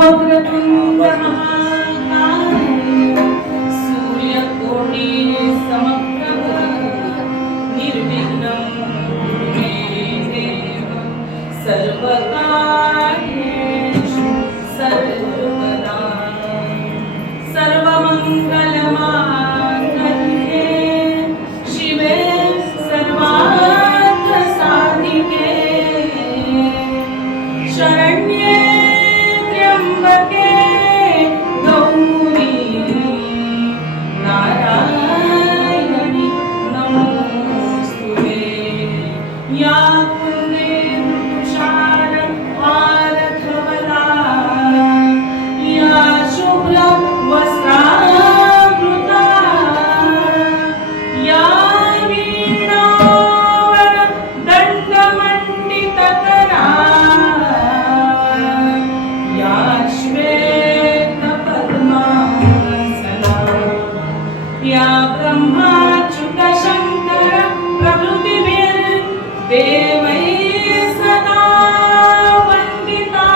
वक्रतुंड महाकाय सूर्यकोटि समप्रभ निर्विघ्नं कुरु मे देव सर्वकार्येषु सर्वदा सर्वमङ्गलमाङ्गल्ये शिवे सर्वार्थसाधिके शरण्ये त्र्यंबके गौरी नारायणी नमोस्तुते या कुन्देन्दुशार हारधवला या शुभ्र वस्त्रावृता या वीणावर दण्डमण्डितकरा या श्वेतपद्मासना या ब्रह्माच्युतशङ्कर प्रभृतिभिर्देवैः सदा वन्दिता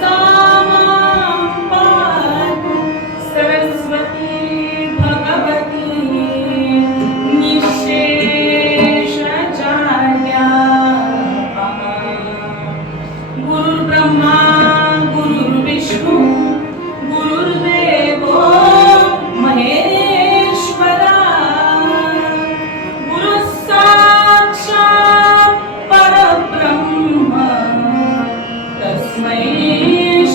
सा मां पातु सरस्वती भगवती निःशेषजाड्यापहा गुरुर्ब्रह्मा गुरुर्विष्णु गुरुर्देवो महेश्वरा गुरुः साक्षात् परब्रह्म तस्मै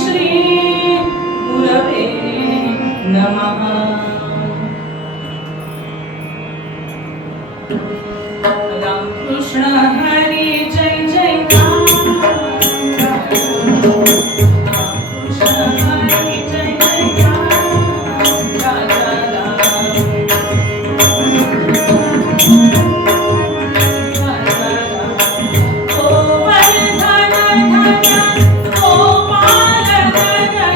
श्री गुरवे नमः रामकृष्ण हरी जय जय राम रामकृष्ण हरी जय जय राम राजा राम राजा राम ओ वरधन धन ओ पाल धन धन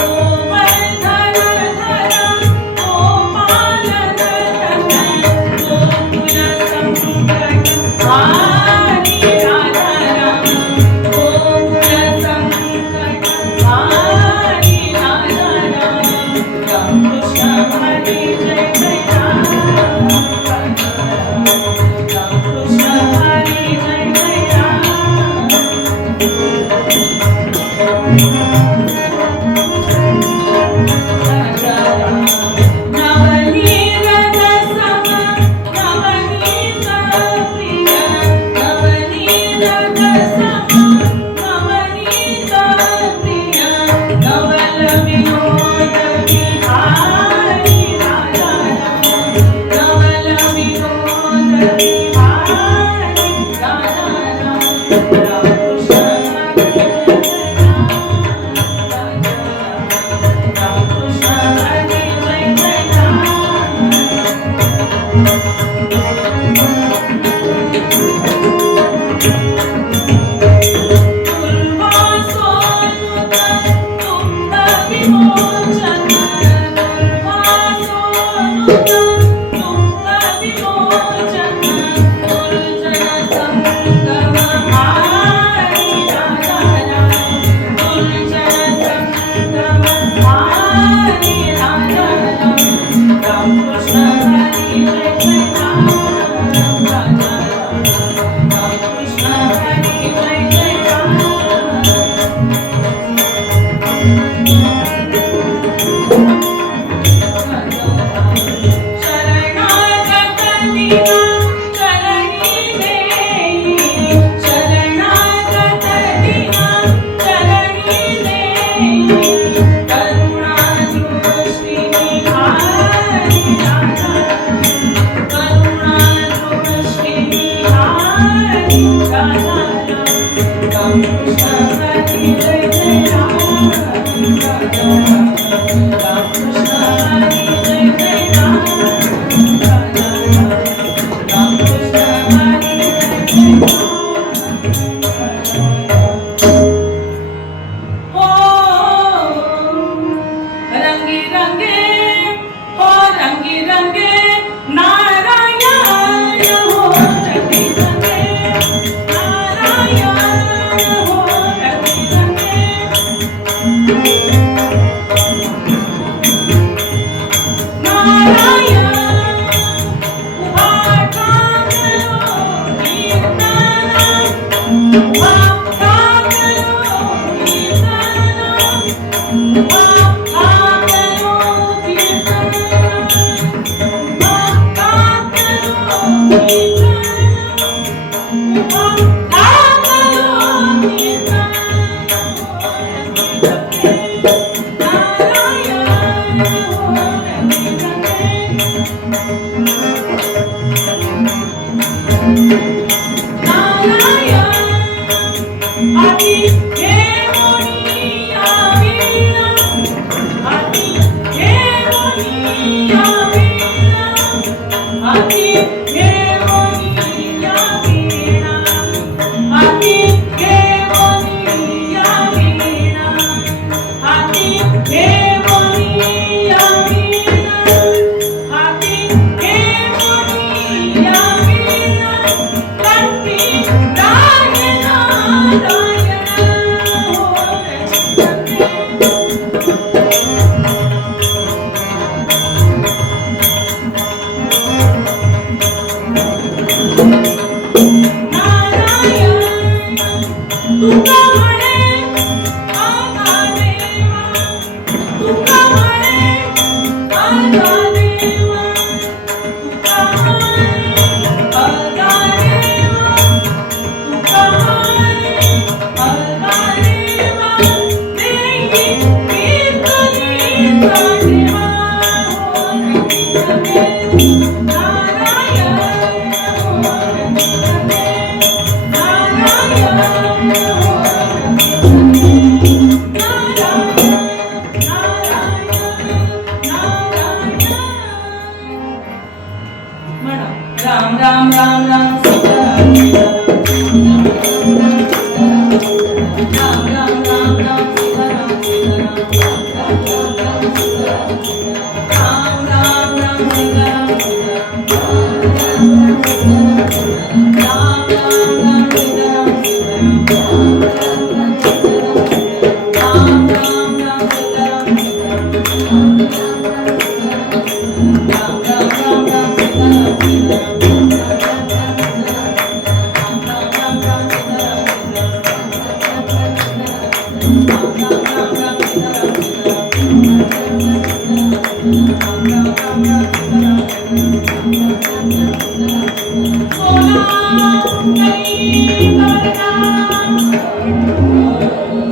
ओ वरधन धन ओ पाल धन धन ओ कुल संकट हारी राजा राम ओ कुल संकट हारी राजा राम रामकृष्ण हरी जय जय राम रामकृष्ण हरी जय जय राम राजा राम नवनीत सम नवनीत प्रिय नवनीत सम नवनीत प्रिय नवल विनोद विहारी राजा राम नवल विनोद विहारी राजा राम रामकृष्ण हरी जय जय राम राजा राम रामकृष्ण हरी जय जय राम दुर्वासोनुत तुंग विमोचन दुर्वासोनुत तुंग विमोचन दुर्जन संगम हारी राजा राम दुर्जन संगम हारी राजा राम रामकृष्ण हरी जय जय राम राजा राम रामकृष्ण हरी जय जय राम शरणागत दीना चरणी देई शरणागत दीना चरणी देई करुणा दृष्टी निहारी राजा राम करुणा दृष्टी निहारी राजा राम रामकृष्ण हरी जय जय राम राजा राम रामकृष्ण हरी जय जय राम राजा राम रामकृष्ण हरी जय जय राम हो रंगी रंगे हो रंगी रंगे नारायण हो रंगी रंगे नारायण हो रंगी तुका म्हणे आगा देवा, तुका म्हणे आगा देवा, तुका म्हणे आगा देवा, तुका म्हणे आगा देवा, देई कीर्तनीचा देवा, हो रंगितले नारायण, हो रंगितले नारायण, हो रंगितले नारायण, म्हणा राम राम राम राम सीताराम राम राम राम राम सीताराम राम राम राम सीताराम राम राम राम सीताराम राम राम राम सीताराम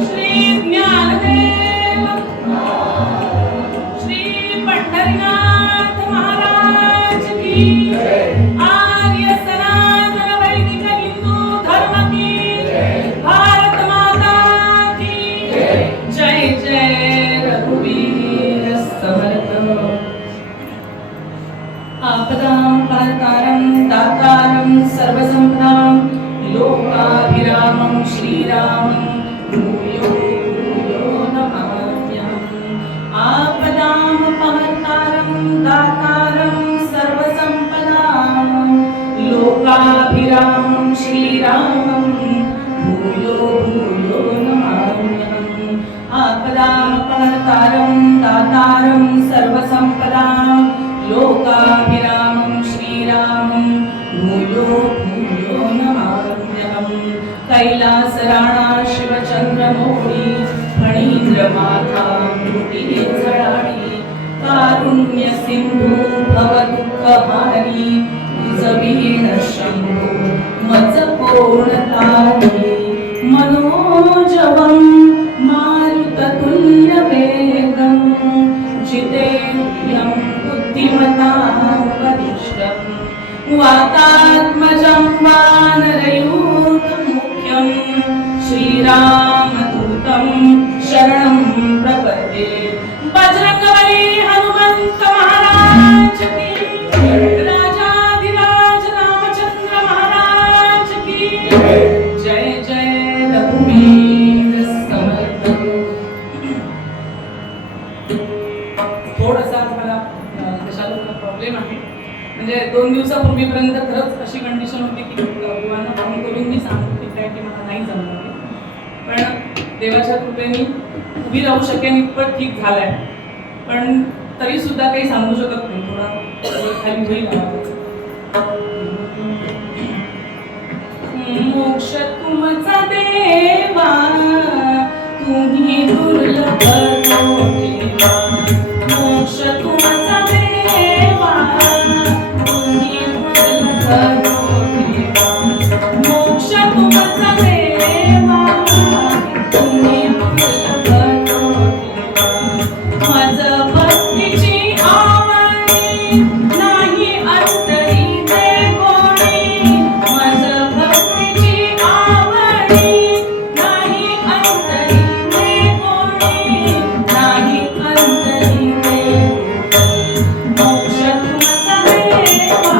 श्री ज्ञानदेव श्री पंढरीनाथ महाराज की आर्य सनातन वैदिक हिंदू धर्म की भारत माता की जय जय रघुवीर समर्थ। आपदां पारतारं दातारं सर्वसंपदां लोकाभिरामं श्रीरामं भूयो भूयो नमाम्यहम्। आपदां पारतारं दातारं सर्वसंपदां लोकाभिरामं श्रीरामं भूयो भूयो नमाम्यहम्। आपदां पारतारं दातारं सर्वसंपदां लोकाभिरामं श्रीरामं भूयो भूयो नमाम्यहम्। कैलासराणा शिवचन्द्रमौळी फणीन्द्रमाथा मृतिः जळाळी कारुण्य सिंधू भवदुःखहारी निजवीण शंभो मज कोण तारी मनोजवं मारुततुल्यवेगं जितेन्द्रियं बुद्धिमतां वरिष्ठं वातात्मजं वानरयूथमुख्यं श्रीरामदूतं शरणं प्रपद्ये। बजरंगबली हनुमंत महाराज की, राजाधिराज रामचंद्र महाराज की जय जय रघुवीर समर्थ। थोडासा मला कशाला प्रॉब्लेम आहे, म्हणजे 2 दिवसापूर्वीपर्यंत खरंच अशी कंडिशन होती की विवाहांना फोन करून मी सांगत होती काय की मला नाही जमणार आहे, पण देवाच्या कृपेने उभी राहू शकेन इतपत ठीक झालंय, पण तरी सुद्धा काही सांगू शकत नाही, थोडा खाली होईल आवाज। मोक्ष तुमचा देवा तुम्ही दुर्लभ ठेवा, मोक्ष तुमचा देवा तुम्ही दुर्लभ ठेवा, मोक्ष तुमचा देवा तुम्ही दुर्लभ ठेवा। माझ भक्तीची आवडी नाही अंतरी ते कोणी, माझ भक्तीची आवडी नाही अंतरी ते कोणी, नाही अंतरी ते कोणी। मोक्ष तुमचा देवा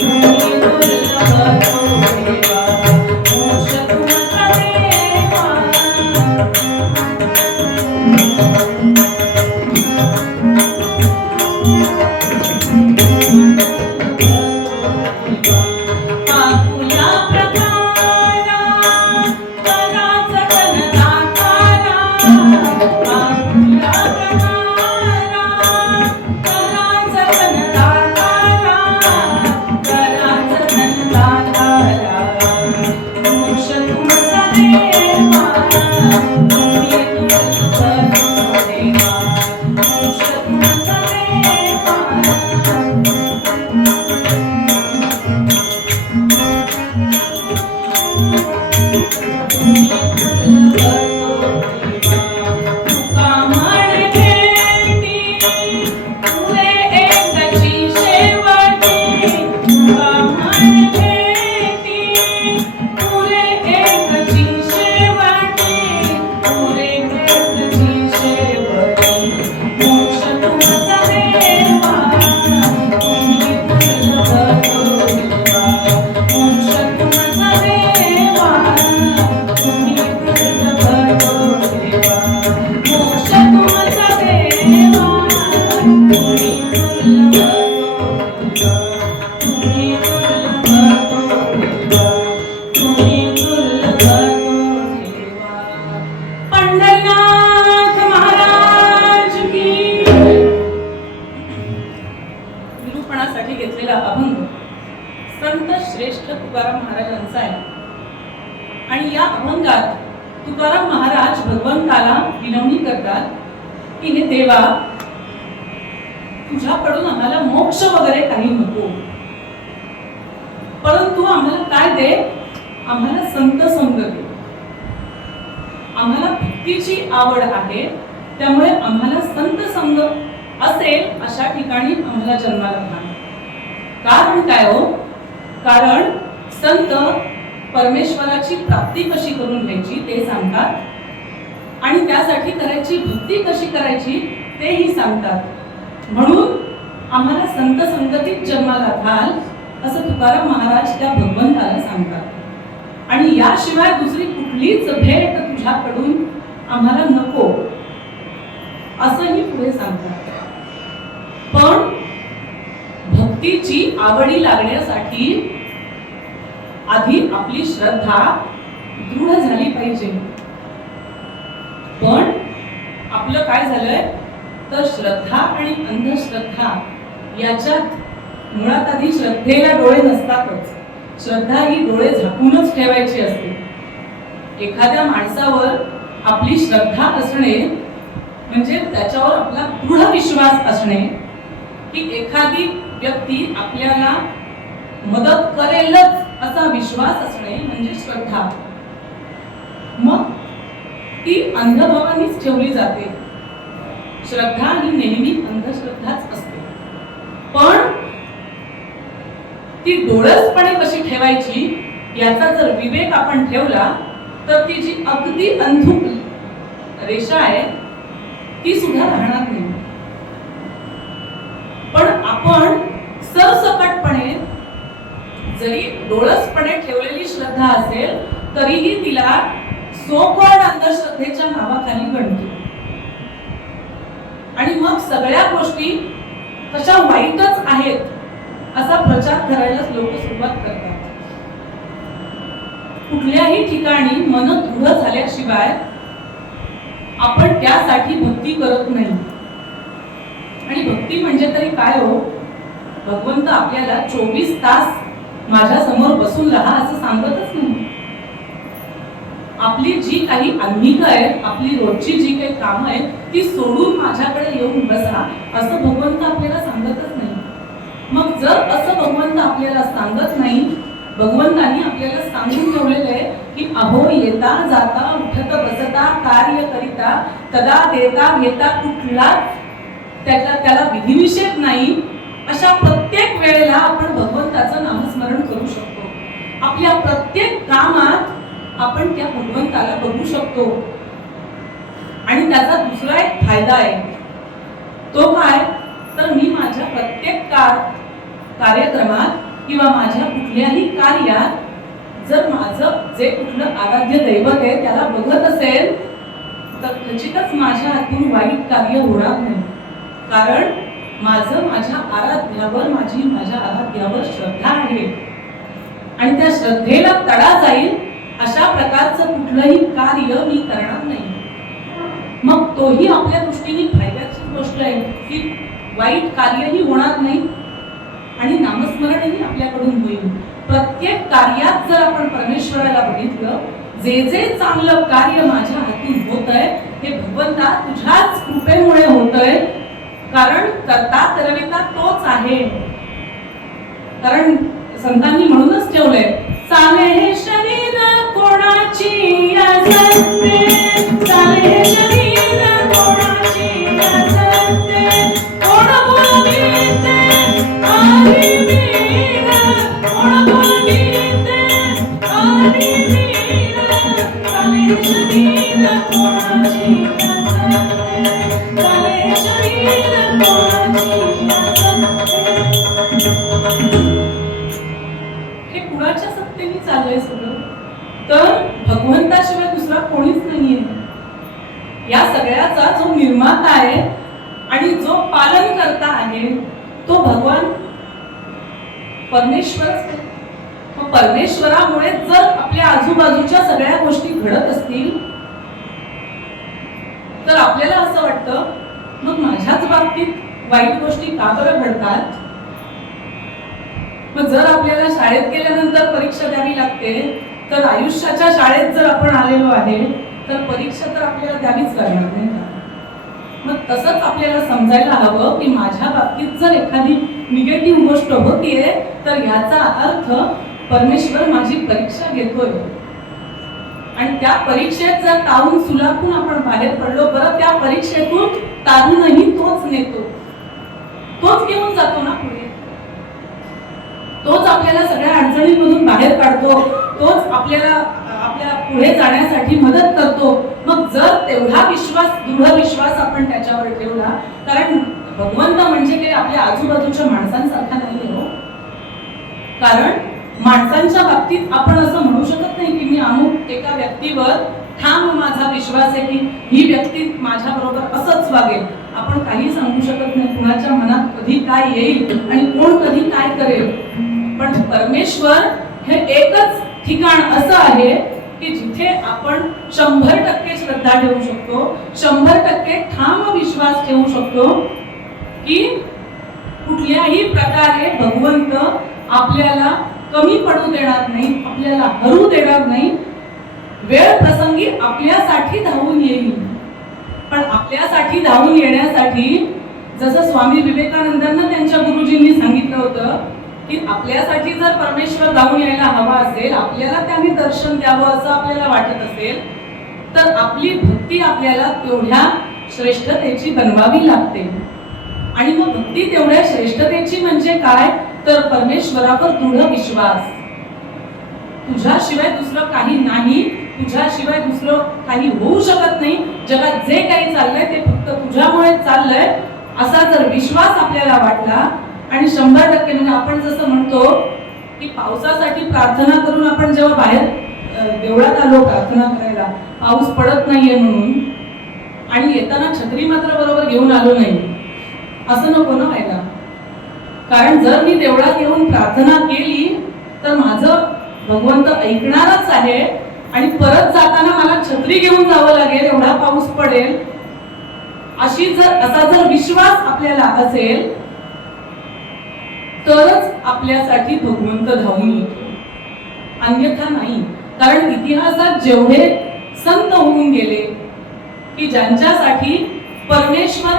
तुम्ही दुर्लभ ठेवा, मोक्ष निरूपणासाठी घेतलेला अभंग संत श्रेष्ठ तुकाराम महाराजांचा आहे. आणि या अभंगात तुकाराम महाराज भगवंताला विनवणी करतात की हे देवा, तुझ्याकडून आम्हाला मोक्ष वगैरे काही नको, परंतु आम्हाला काय दे, आम्हाला संत संग दे. आम्हाला भक्तीची आवड आहे, त्यामुळे आम्हाला संत संग असेल अशा ठिकाणी आम्हाला जन्माला घाल. कारण काय हो? कारण संत परमेश्वराची प्राप्ती कशी करून घ्यायची ते सांगतात, आणि त्यासाठी करायची भक्ती कशी करायची तेही सांगतात. म्हणून आम्हाला संत संगतीत जन्माला घाल असं तुकाराम महाराज त्या भगवंताला सांगतात. आणि याशिवाय दुसरी कुठलीच भेट तुझ्याकडून आम्हाला नको असंही पुढे सांगतात. पण भक्तीची आवडी लागण्यासाठी आधी आपली श्रद्धा दृढ झाली पाहिजे. पण आपलं काय झालंय तर श्रद्धा आणि अंधश्रद्धा याच्यात मुळात आधी श्रद्धेला डोळे नसतातच. श्रद्धा ही डोळे झाकूनच ठेवायची असते. एखाद्या माणसावर आपली श्रद्धा असणे म्हणजे त्याच्यावर आपला दृढ विश्वास असणे, की एखादी व्यक्ती आपल्याला मदत करेलच असा विश्वास असणे म्हणजे श्रद्धा. मग ती अंधभावानीच ठेवली जाते. श्रद्धा ही नेहमी अंधश्रद्धाच असते. पण ती डोळसपणे कशी ठेवायची याचा जर विवेक आपण ठेवला तर ती जी अगदी अंधुक रेषा आहे ती सुद्धा राहणार नाही. पण आपण सरसकटपणे जरी डोळसपणे ठेवलेली श्रद्धा असेल तरीही तिला सो-कॉल्ड अंधश्रद्धेच्या नावाखाली गणतो. आणि मग सगळ्या गोष्टी कशा वाईटच आहेत असा प्रचार करायला लोक सुरुवात करतात. कुठल्याही ठिकाणी मन दृढ झाल्याशिवाय आपण त्यासाठी भक्ती करत नाही. आणि भक्ती म्हणजे तरी काय हो? भगवंत आपल्याला 24 तास माझ्या समोर बसून राहा असं सांगतच नाही. आपली जी काही आन्मिक आहेत, आपली रोजची जी काही कामं आहेत ती सोडून माझ्याकडे येऊन बसा असं भगवंत आपल्याला सांगतच नाही. मग जर असं भगवंत आपल्याला सांगत नाही, भगवंतांनी आपल्याला सांगून ठेवलेलं आहे की अहो येता जाता उठत बसता कार्य करिता तदा देता घेता कुठलाच त्याला विधिनिषेध नाही. अशा प्रत्येक वेळेला आपण भगवंताचं नामस्मरण करू शकतो. आपल्या प्रत्येक कामात आपण त्या भगवंताला बघू शकतो. आणि त्याचा दुसरा एक फायदा आहे. तो काय तर मी माझ्या प्रत्येक कार्यक्रमात किंवा माझ्या कुठल्याही कार्यात जर माझं जे कुठलं आराध्य दैवत आहे त्याला बघत असेल तर खचितच माझ्या हातून वाईट कार्य होणार नाही. कारण माझ्या आराध्यावर माझ्या आराध्यावर श्रद्धा आहे. आणि त्या श्रद्धेला तडा जाईल अशा प्रकारचं कुठलंही कार्य मी करणार नाही. मग तोही आपल्या दृष्टीने फायद्याची गोष्ट आहे की वाईट कार्यही होणार नाही आणि नामस्मरणही आपल्याकडून होईल. प्रत्येक कार्यात जर आपण परमेश्वराला बघितलं, जे जे चांगलं कार्य माझ्या हातून होत आहे हे भगवंता तुझ्याच कृपेमुळे होत आहे. कारण करता करविता तोच आहे. कारण संतांनी म्हणूनच ठेवलंय चाले हे शरीर आहे सगळं, तर भगवंताशिवाय दुसरा कोणीच नाहीये. या सगळ्याचा जो निर्माता आहे आणि जो पालन करता आहे तो भगवान परमेश्वरच आहे. मग परमेश्वरामुळे जर आपल्या आजूबाजूच्या सगळ्या गोष्टी घडत असतील तर आपल्याला असं वाटतं मग माझ्याच बाबतीत वाईट गोष्टी का बरं घडतात. मग जर आपल्याला शाळेत गेल्यानंतर परीक्षा द्यावी लागते तर आयुष्याच्या शाळेत जर आपण आलेलो आहे तर परीक्षा तर आपल्याला द्यावीच लागणार नाही का. मग तसंच आपल्याला समजायला हवं की माझ्या बाबतीत जर एखादी निगेटिव्ह गोष्ट होतीये तर याचा अर्थ परमेश्वर माझी परीक्षा घेतोय आणि त्या परीक्षेत जर तारून सुलाखून आपण बाहेर पडलो, बरं त्या परीक्षेतून तारूनही तोच नेतो, तोच घेऊन जातो ना पुढे, तोच आपल्याला सगळ्या अडचणींमधून बाहेर काढतो, तोच आपल्याला आपल्या पुढे जाण्यासाठी मदत करतो. मग जर तेवढा विश्वास, दृढ विश्वास आपण त्याच्यावर ठेवला, कारण भगवंत म्हणजे काही आपल्या आजूबाजूच्या माणसांसारखा नाही हो. कारण माणसांच्या बाबतीत आपण असं म्हणू शकत नाही की मी अमुक एका व्यक्तीवर ठाम माझा विश्वास आहे की ही व्यक्ती माझ्या बरोबर असंच वागेल. आपण काही सांगू शकत नाही कुणाच्या मनात कधी काय येईल आणि कोण कधी काय करेल. पण परमेश्वर हे एकच ठिकाण असं आहे की जिथे आपण 100% श्रद्धा ठेवू शकतो, 100% ठाम विश्वास ठेवू शकतो की कुठल्याही प्रकारे भगवंत आपल्याला कमी पडू देणार नाही, आपल्याला हरू देणार नाही. वेळ प्रसंगी आपल्यासाठी धावून येईल. पण आपल्यासाठी धावून येण्यासाठी जसं स्वामी विवेकानंदांना त्यांच्या गुरुजींनी सांगितलं होतं की आपल्यासाठी जर परमेश्वर धावून यायला हवा असेल, आपल्याला त्यांनी दर्शन द्यावं असं आपल्याला वाटत असेल, तर आपली भक्ती आपल्याला तेवढ्या श्रेष्ठतेची बनवावी लागते. आणि मग भक्ती तेवढ्या श्रेष्ठतेची म्हणजे काय, तर परमेश्वरावर दृढ विश्वास. तुझ्याशिवाय दुसरं काही नाही, तुझ्याशिवाय दुसरं काही होऊ शकत नाही, जगात जे काही चाललंय ते फक्त तुझ्यामुळे चाललंय असा जर विश्वास आपल्याला वाटला आणि 100% म्हणजे आपण जसं म्हणतो की पावसासाठी प्रार्थना करून आपण जेव्हा बाहेर देवळात आलो प्रार्थना करायला, पाऊस पडत नाहीये म्हणून, आणि येताना छत्री मात्र बरोबर घेऊन आलो नाही, असं नको ना व्हायला. कारण जर मी देवळात येऊन प्रार्थना केली तर माझं भगवंत ऐकणारच आहे आणि परत जाताना मला छत्री घेऊन जावं लागेल, एवढा पाऊस पडेल, असा जर विश्वास आपल्याला असेल तरच आपल्यासाठी भगवंत धावून येतो, अन्यथा नाही. कारण इतिहासात जेवढे संत होऊन गेले की ज्यांच्यासाठी परमेश्वर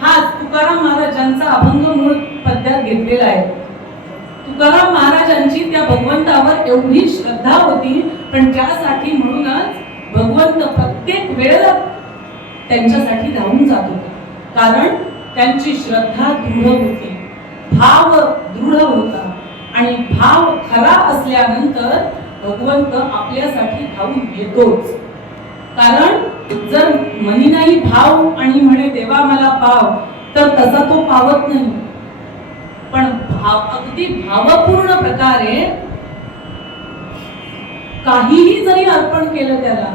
हा तुकाराम महाराजांचा अभंग मूळ पद्यात घेतलेला आहे. तुकाराम महाराजांची त्या भगवंतावर एवढी श्रद्धा होती, पण त्यासाठी म्हणूनच भगवंत प्रत्येक वेळेला त्यांच्यासाठी धावून जात होता. कारण त्यांची श्रद्धा दृढ होती, भाव दृढ होता आणि भाव खरा असल्यानंतर भगवंत आपल्यासाठी धावून येतोच. कारण जर मनी नाही भाव आणि म्हणे देवा मला पाव, तर तसा तो पावत नाही. पण अगदी भावपूर्ण प्रकारे काहीही जरी अर्पण केलं त्याला,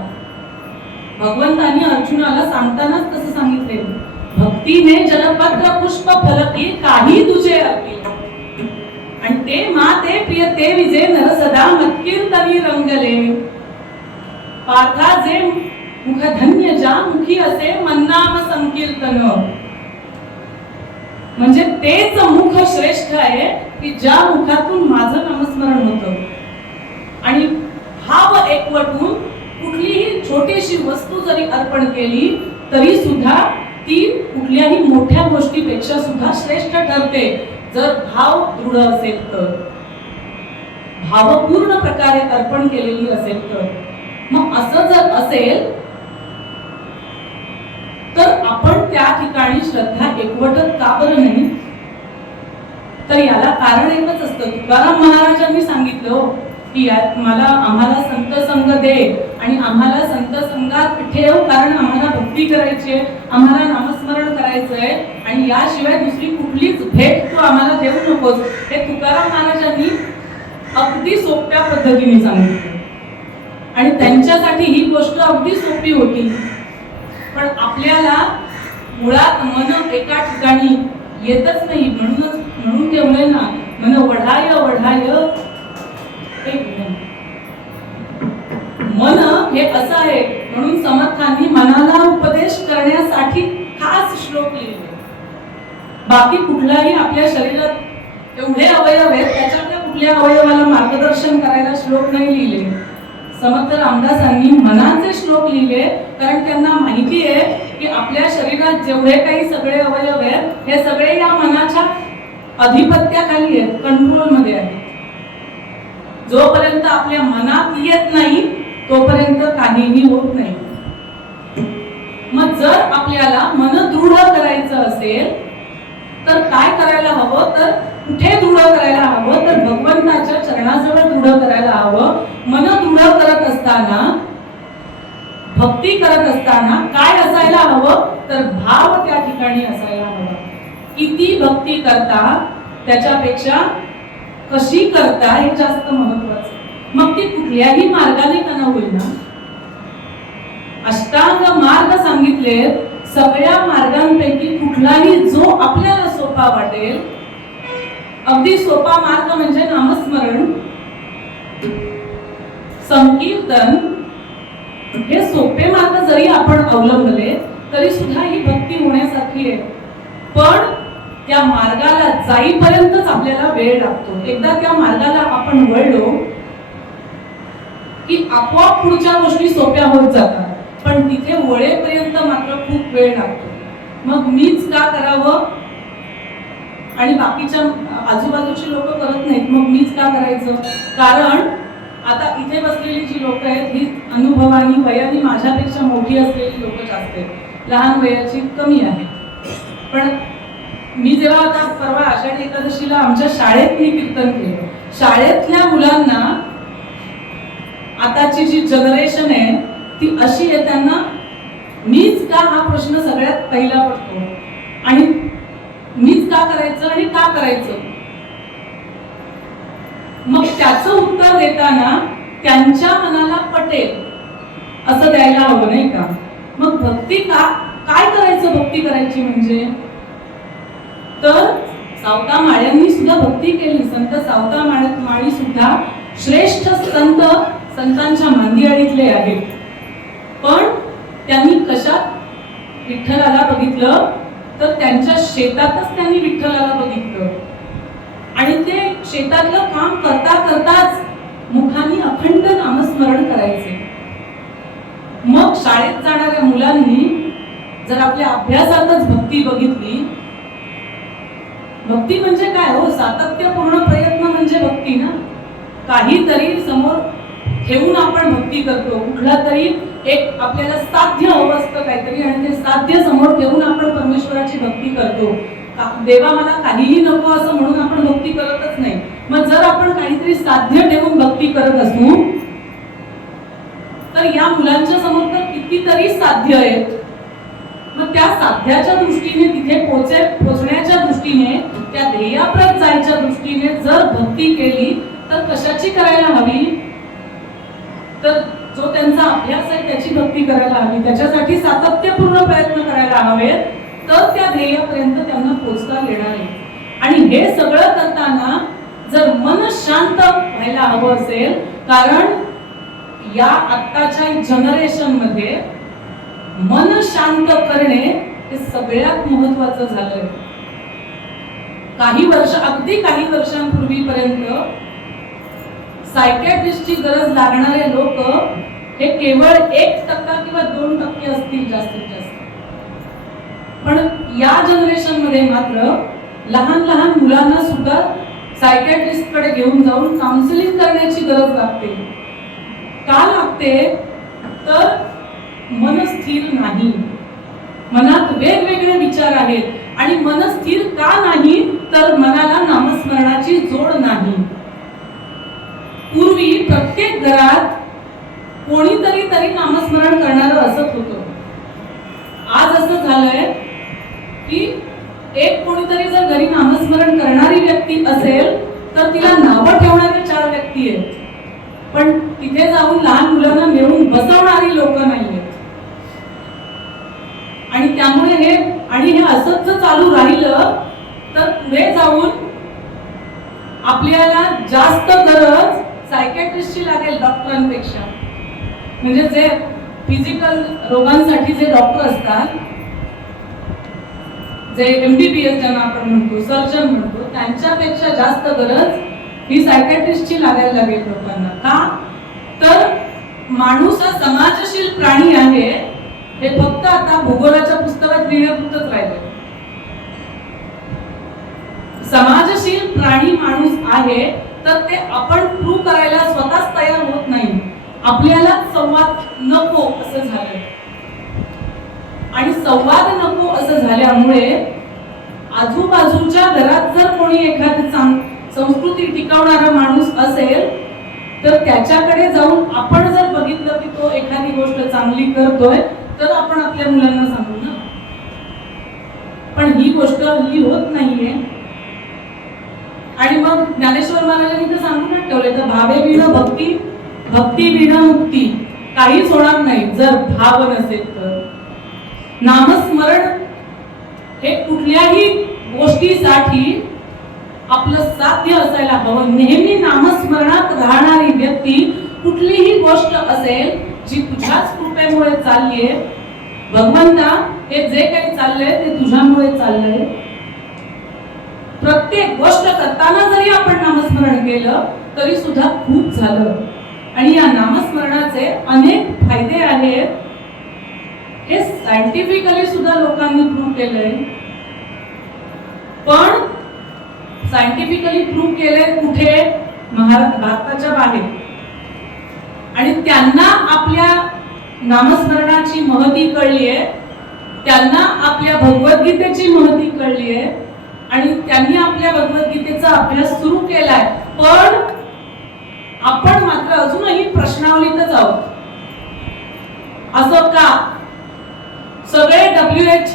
भगवंतांनी अर्जुनाला सांगतानाच तसं सांगितले, भक्तीने जलपत्र पुष्प फलकी काही तुझे अर्पिले, आणि ते माते प्रिय ते विजे नर सदा मत्कीर्तनी रंगले, पार्था जे मुख धन्य जा मुखी असे मन्नाम संकीर्तन. म्हणजे तेच मुख श्रेष्ठ आहे की ज्या मुखातून माझं नामस्मरण होतं. आणि भाव एकवटून कुठलीही छोटीशी वस्तू जरी अर्पण केली तरी सुद्धा ती कुठल्याही मोठ्या गोष्टीपेक्षा सुद्धा श्रेष्ठ ठरते, जर भाव दृढ असेल तर, भावपूर्ण प्रकारे अर्पण केलेली असेल तर. मग असं जर असेल तर आपण त्या ठिकाणी श्रद्धा एकवटत का बरं नाही. तर याला कारण एकच असतं. तुकाराम महाराजांनी सांगितलं की आम्हाला संत संग दे आणि आम्हाला संत संगात ठेव, कारण आम्हाला भक्ती करायची आहे, आम्हाला नामस्मरण करायचंय आणि याशिवाय दुसरी कुठलीच भेट तू आम्हाला देऊ नकोस. हे तुकाराम महाराजांनी अगदी सोप्या पद्धतीने सांगितलं आणि त्यांच्यासाठी ही गोष्ट अगदी सोपी होती. पण आपल्याला मुळात मन एका ठिकाणी येतच नाही. म्हणून ठेवलंय ना, मन वढाय वढाय मन हे असं आहे. म्हणून समर्थांनी मनाला उपदेश करण्यासाठी खास श्लोक लिहिले. बाकी कुठलाही आपल्या शरीरात एवढे अवयव आहेत, त्याच्यातल्या कुठल्या अवयवाला मार्गदर्शन करायला श्लोक नाही लिहिले. समर्थ रामदासांनी मनाचे श्लोक लिहिले, कारण त्यांना माहिती आहे की आपल्या शरीरात जेवढे काही सगळे अवयव आहेत हे सगळे या मनाच्या अधिपत्याखाली आहेत, कंट्रोल मध्ये आहेत. जोपर्यंत आपल्या मनात येत नाही तोपर्यंत काहीही होत नाही. मग जर आपल्याला मन दृढ करायचं असेल तर काय करायला हवं? तर कुठे दृढ करायला हवं? तर भगवंताच्या चरणाजवळ दृढ करायला हवं. मन दृढ करत असताना, भक्ती करत असताना काय असायला हवं? तर भाव त्या ठिकाणी असायला हवा. किती भक्ती करता त्याच्यापेक्षा कशी करता हे जास्त महत्वाचं. मग ती कुठल्याही मार्गाने का होईना. अष्टांग मार्ग सांगितले, सगळ्या मार्गांपैकी कुठलाही जो आपल्याला सोपा वाटेल. अगदी सोपा मार्ग म्हणजे नामस्मरण, संकीर्तन. हे सोपे मार्ग जरी आपण अवलंबले तरी सुद्धा ही भक्ती होण्यासारखी आहे. पण त्या मार्गाला जाईपर्यंतच आपल्याला वेळ लागतो. एकदा त्या मार्गाला आपण वळलो की आपोआप पुढच्या गोष्टी सोप्या होत जातात. पण तिथे वळेपर्यंत मात्र खूप वेळ लागतो. मग मीच का करावं आणि बाकीच्या आजूबाजूची लोक करत नाहीत, मग मीच का करायचं? कारण आता इथे बसलेली जी लोक आहेत ही अनुभवानी वयाने माझ्यापेक्षा मोठी असलेली लोक जास्त आहेत, लहान वयाची कमी आहेत. पण मी जेव्हा आता परवा आषाढी एकादशीला आमच्या शाळेत मी कीर्तन केलं, शाळेतल्या मुलांना आताची जी जनरेशन आहे ती अशी आहे, त्यांना मीच का हा प्रश्न सगळ्यात पहिला पडतो. आणि मीच का करायचं आणि का करायचं? मग त्याचं उत्तर देताना त्यांच्या मनाला पटेल असं द्यायला हवं, नाही का? मग भक्ती काय करायचं? भक्ती करायची म्हणजे तर सावता माळ्यांनी सुद्धा भक्ती केली. संत सावता माळी सुद्धा श्रेष्ठ संतांच्या मांदियाळीतले आहेत. पण त्यांनी कशात विठ्ठलाला बघितलं? तर त्यांच्या शेतातच त्यांनी विठ्ठलाला बघितलं. आणि ते शेतातलं काम करता करताच मुखाने अखंड नामस्मरण करायचे. मग शाळेत जाणाऱ्या मुलांनी जर आपल्या अभ्यासातच भक्ती बघितली, भक्ती म्हणजे काय हो? सातत्यपूर्ण प्रयत्न म्हणजे भक्ती ना. काहीतरी समोर ठेवून आपण भक्ती करतो. कुठला तरी एक आपल्याला साध्य हवं असतं काहीतरी, आणि ते साध्य समोर ठेवून आपण परमेश्वराची भक्ती करतो. देवा मला काहीही नको असं म्हणून आपण भक्ती करतच नाही. मग जर आपण काहीतरी साध्य ठेवून भक्ती करत असू तर या मुलांच्या समोर तर कितीतरी साध्य आहेत. मग त्या साध्याच्या दृष्टीने, तिथे पोचण्याच्या दृष्टीने, त्या ध्येयाप्रत जायच्या दृष्टीने जर भक्ती केली तर कशाची करायला हवी? तर जो त्यांचा अभ्यास आहे त्याची भक्ती करायला हवी. त्याच्यासाठी सातत्यपूर्ण प्रयत्न करायला हवेत, तर त्या ध्येयापर्यंत त्यांना पोचता येणार आहे. आणि हे सगळं करताना जर मन शांत व्हायला हवं असेल, कारण या आत्ताच्या जनरेशन मध्ये मन शांत करणे हे सगळ्यात महत्वाचं झालंय. अगदी काही वर्षांपूर्वीपर्यंत सायकॅट्रिस्टची गरज लागणारे लोक हे केवळ 1% किंवा 2% असतील जास्तीत जास्त. पण या जनरेशन मध्ये मात्र लहान लहान मुलांना सुद्धा सायकॅट्रिस्ट कडे घेऊन जाऊन काउन्सिलिंग करण्याची गरज लागते. का लागते? तर मन स्थिर नाही, मनात वेगवेगळे विचार आहेत. आणि मन स्थिर का नाही? तर मनाला नामस्मरणाची जोड नाही. पूर्वी प्रत्येक घरात कोणीतरी नामस्मरण करणारं असत होतं. आज असं झालंय की एक कोणीतरी जर घरी नामस्मरण करणारी व्यक्ती असेल तर तिला नावं ठेवणारे 4 व्यक्ती आहेत, पण तिथे जाऊन लहान मुलांना मिळून बसवणारी लोक नाहीयेत. आणि त्यामुळे हे असंच जर चालू राहिलं तर पुढे जाऊन आपल्याला जास्त गरज सायकॅट्रिस्टची लागेल डॉक्टरांपेक्षा. म्हणजे जे फिजिकल रोगांसाठी जे डॉक्टर असतात, जे MBBS ज्यांना आपण म्हणतो, सर्जन म्हणतो, त्यांच्यापेक्षा जास्त गरज ही सायकॅट्रिस्टची लागायला लागेल लोकांना. का? तर माणूस हा समाजशील प्राणी आहे हे फक्त आता भूगोलाच्या पुस्तकात लिहिण्यापुरतंच राहिले. समाजशील प्राणी माणूस आहे तर ते आपण प्रूव्ह करायला स्वतःच तयार होत नाही. आपल्याला संवाद नको असं झालं, आणि संवाद नको असं झाल्यामुळे आजूबाजूच्या घरात जर कोणी एखादी संस्कृती टिकवणारा माणूस असेल तर त्याच्याकडे जाऊन आपण जर बघितलं की तो एखादी गोष्ट चांगली करतोय तर आपण आपल्या मुलांना सांगू ना. पण ही गोष्ट हल्ली होत नाहीये. आणि मग ज्ञानेश्वर महाराजांनी तर सांगूनच ठेवले, तर भावे बिन भक्ती, भक्ती बिन मुक्ती, काहीच होणार नाही जर भाव नसेल तर. नामस्मरण हे कुठल्याही गोष्टीसाठी आपलं साध्य असायला हवं. नेहमी नामस्मरणात राहणारी व्यक्ती कुठलीही गोष्ट असेल जी तुझ्याच कृपेमुळे चाललीये, भगवंता हे जे काही चाललंय ते तुझ्यामुळे चाललंय. प्रत्येक गोष्ट करताना जरी आपण नामस्मरण केलं तरी सुद्धा खूप झालं. आणि या नामस्मरणाचे अनेक फायदे आहेत. हे सायंटिफिकली सुद्धा लोकांनी प्रूव्ह केलंय. पण सायंटिफिकली प्रूव्ह केलंय कुठे? भारताच्या बाहेर. आणि त्यांना आपल्या नामस्मरणाची महती कळलीये, त्यांना आपल्या भगवद्गीतेची महती कळलीये, आणि त्यांनी आपल्या भगवद्गीतेचा अभ्यास सुरू केलाय. पण आपण मात्र अजूनही प्रश्नावलीतच आहोत. असं का? सगळे WH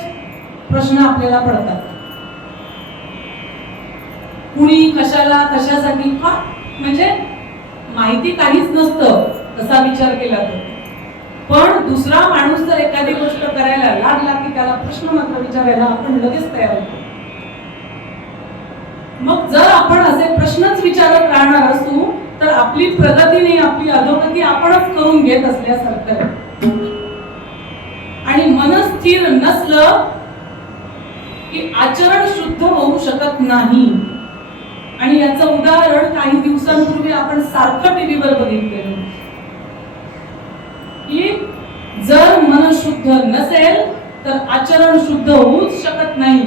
प्रश्न आपल्याला पडतात. कुणी कशाला कशासाठी का? म्हणजे माहिती काहीच नसतं तसा विचार केला तर. पण दुसरा माणूस जर एखादी गोष्ट करायला लागला की त्याला प्रश्न मात्र विचारायला आपण लगेच तयार होतो. मग जर आपण असे प्रश्नच विचारत राहणार असू तर आपली प्रगती नाही, आपली अधोगती आपणच करून घेत असल्यासारखं. आणि मन स्थिर नसलं की आचरण शुद्ध होऊ शकत नाही. आणि याचं उदाहरण काही दिवसांपूर्वी आपण सारखं टीव्हीवर बघितलेलं की जर मन शुद्ध नसेल तर आचरण शुद्ध होऊच शकत नाही.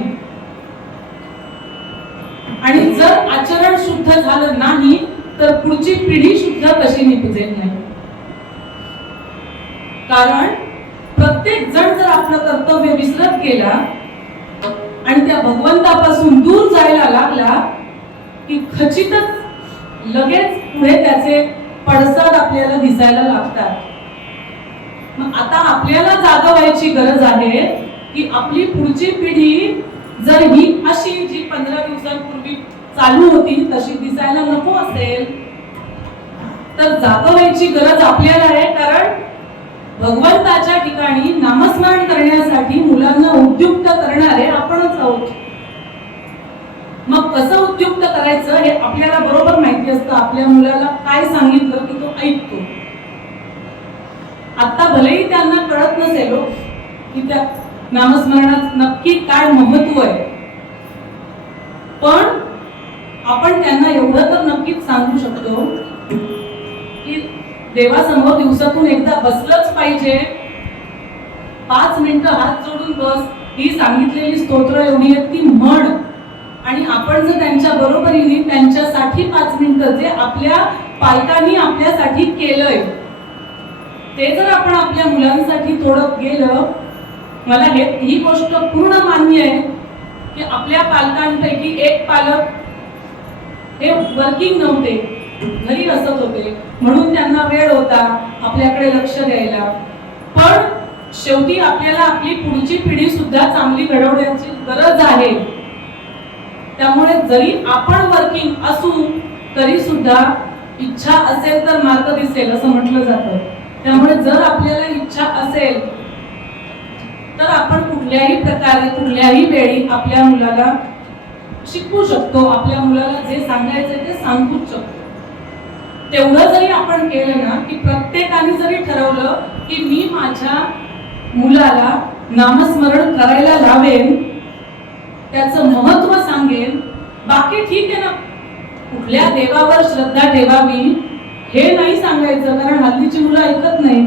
आणि जर आचरण शुद्ध झालं नाही तर पुढची पिढी सुद्धा कशी निपजेल नाही. कारण प्रत्येक जण जर आपलं कर्तव्य विसरत गेला आणि त्या भगवंतापासून दूर जायला लागला की खचितच लगेच पुढे त्याचे पडसाद आपल्याला दिसायला लागतात. मग आता आपल्याला जागा व्हायची गरज आहे की आपली पुढची पिढी जर ही अशी जी 15 दिवसांपूर्वी चालू होती तशी दिसायला नको असेल तर जागा व्हायची गरज आपल्याला आहे. कारण भगवंताच्या ठिकाणी नामस्मरण करण्यासाठी मुलांना उद्युक्त करणारे आपणच आहोत. मग कसं उद्युक्त करायचं हे आपल्याला बरोबर माहिती असतं. आपल्या मुलाला काय सांगितलं की तो ऐकतो. आता भलेही त्यांना कळत नसेल की त्या नामस्मरणात नक्की काय महत्व आहे, पण आपण त्यांना एवढं तर नक्कीच सांगू शकतो की देवासमोर दिवसातून एकदा बसलंच पाहिजे. 5 मिनिटं हात जोडून बस ही सांगितलेली स्तोत्र एवढी आहे ती म्हण. आणि आपण जर त्यांच्या बरोबरीने त्यांच्यासाठी 5 मिनिटं जे आपल्या पालकांनी आपल्यासाठी केलंय ते जर आपण आपल्या मुलांसाठी थोडं केलं. मला ही गोष्ट पूर्ण मान्य आहे की आपल्या पालकांपैकी एक पालक हे वर्किंग नव्हते, घरी असत होते, म्हणून त्यांना वेळ होता आपल्याकडे लक्ष द्यायला. पण शेवटी आपल्याला आपली पुढची पिढी सुद्धा चांगली घडवण्याची गरज आहे. त्यामुळे जरी आपण वर्किंग असू तरी सुद्धा इच्छा असेल तर मार्ग दिसेल असं म्हटलं जातं. त्यामुळे जर आपल्याला इच्छा असेल तर आपण कुठल्याही प्रकारे कुठल्याही वेळी आपल्या मुलाला शिकवू शकतो. आपल्या मुलाला जे सांगायचं ते सांगूच शकतो. तेवढं जरी आपण केलं ना की प्रत्येकाने जरी ठरवलं की मी माझ्या मुलाला नामस्मरण करायला लावेन, त्याचं महत्व सांगेन, बाकी ठीक आहे ना, कुठल्या देवावर श्रद्धा ठेवावी हे नाही सांगायचं, कारण हल्लीची मुलं ऐकत नाही.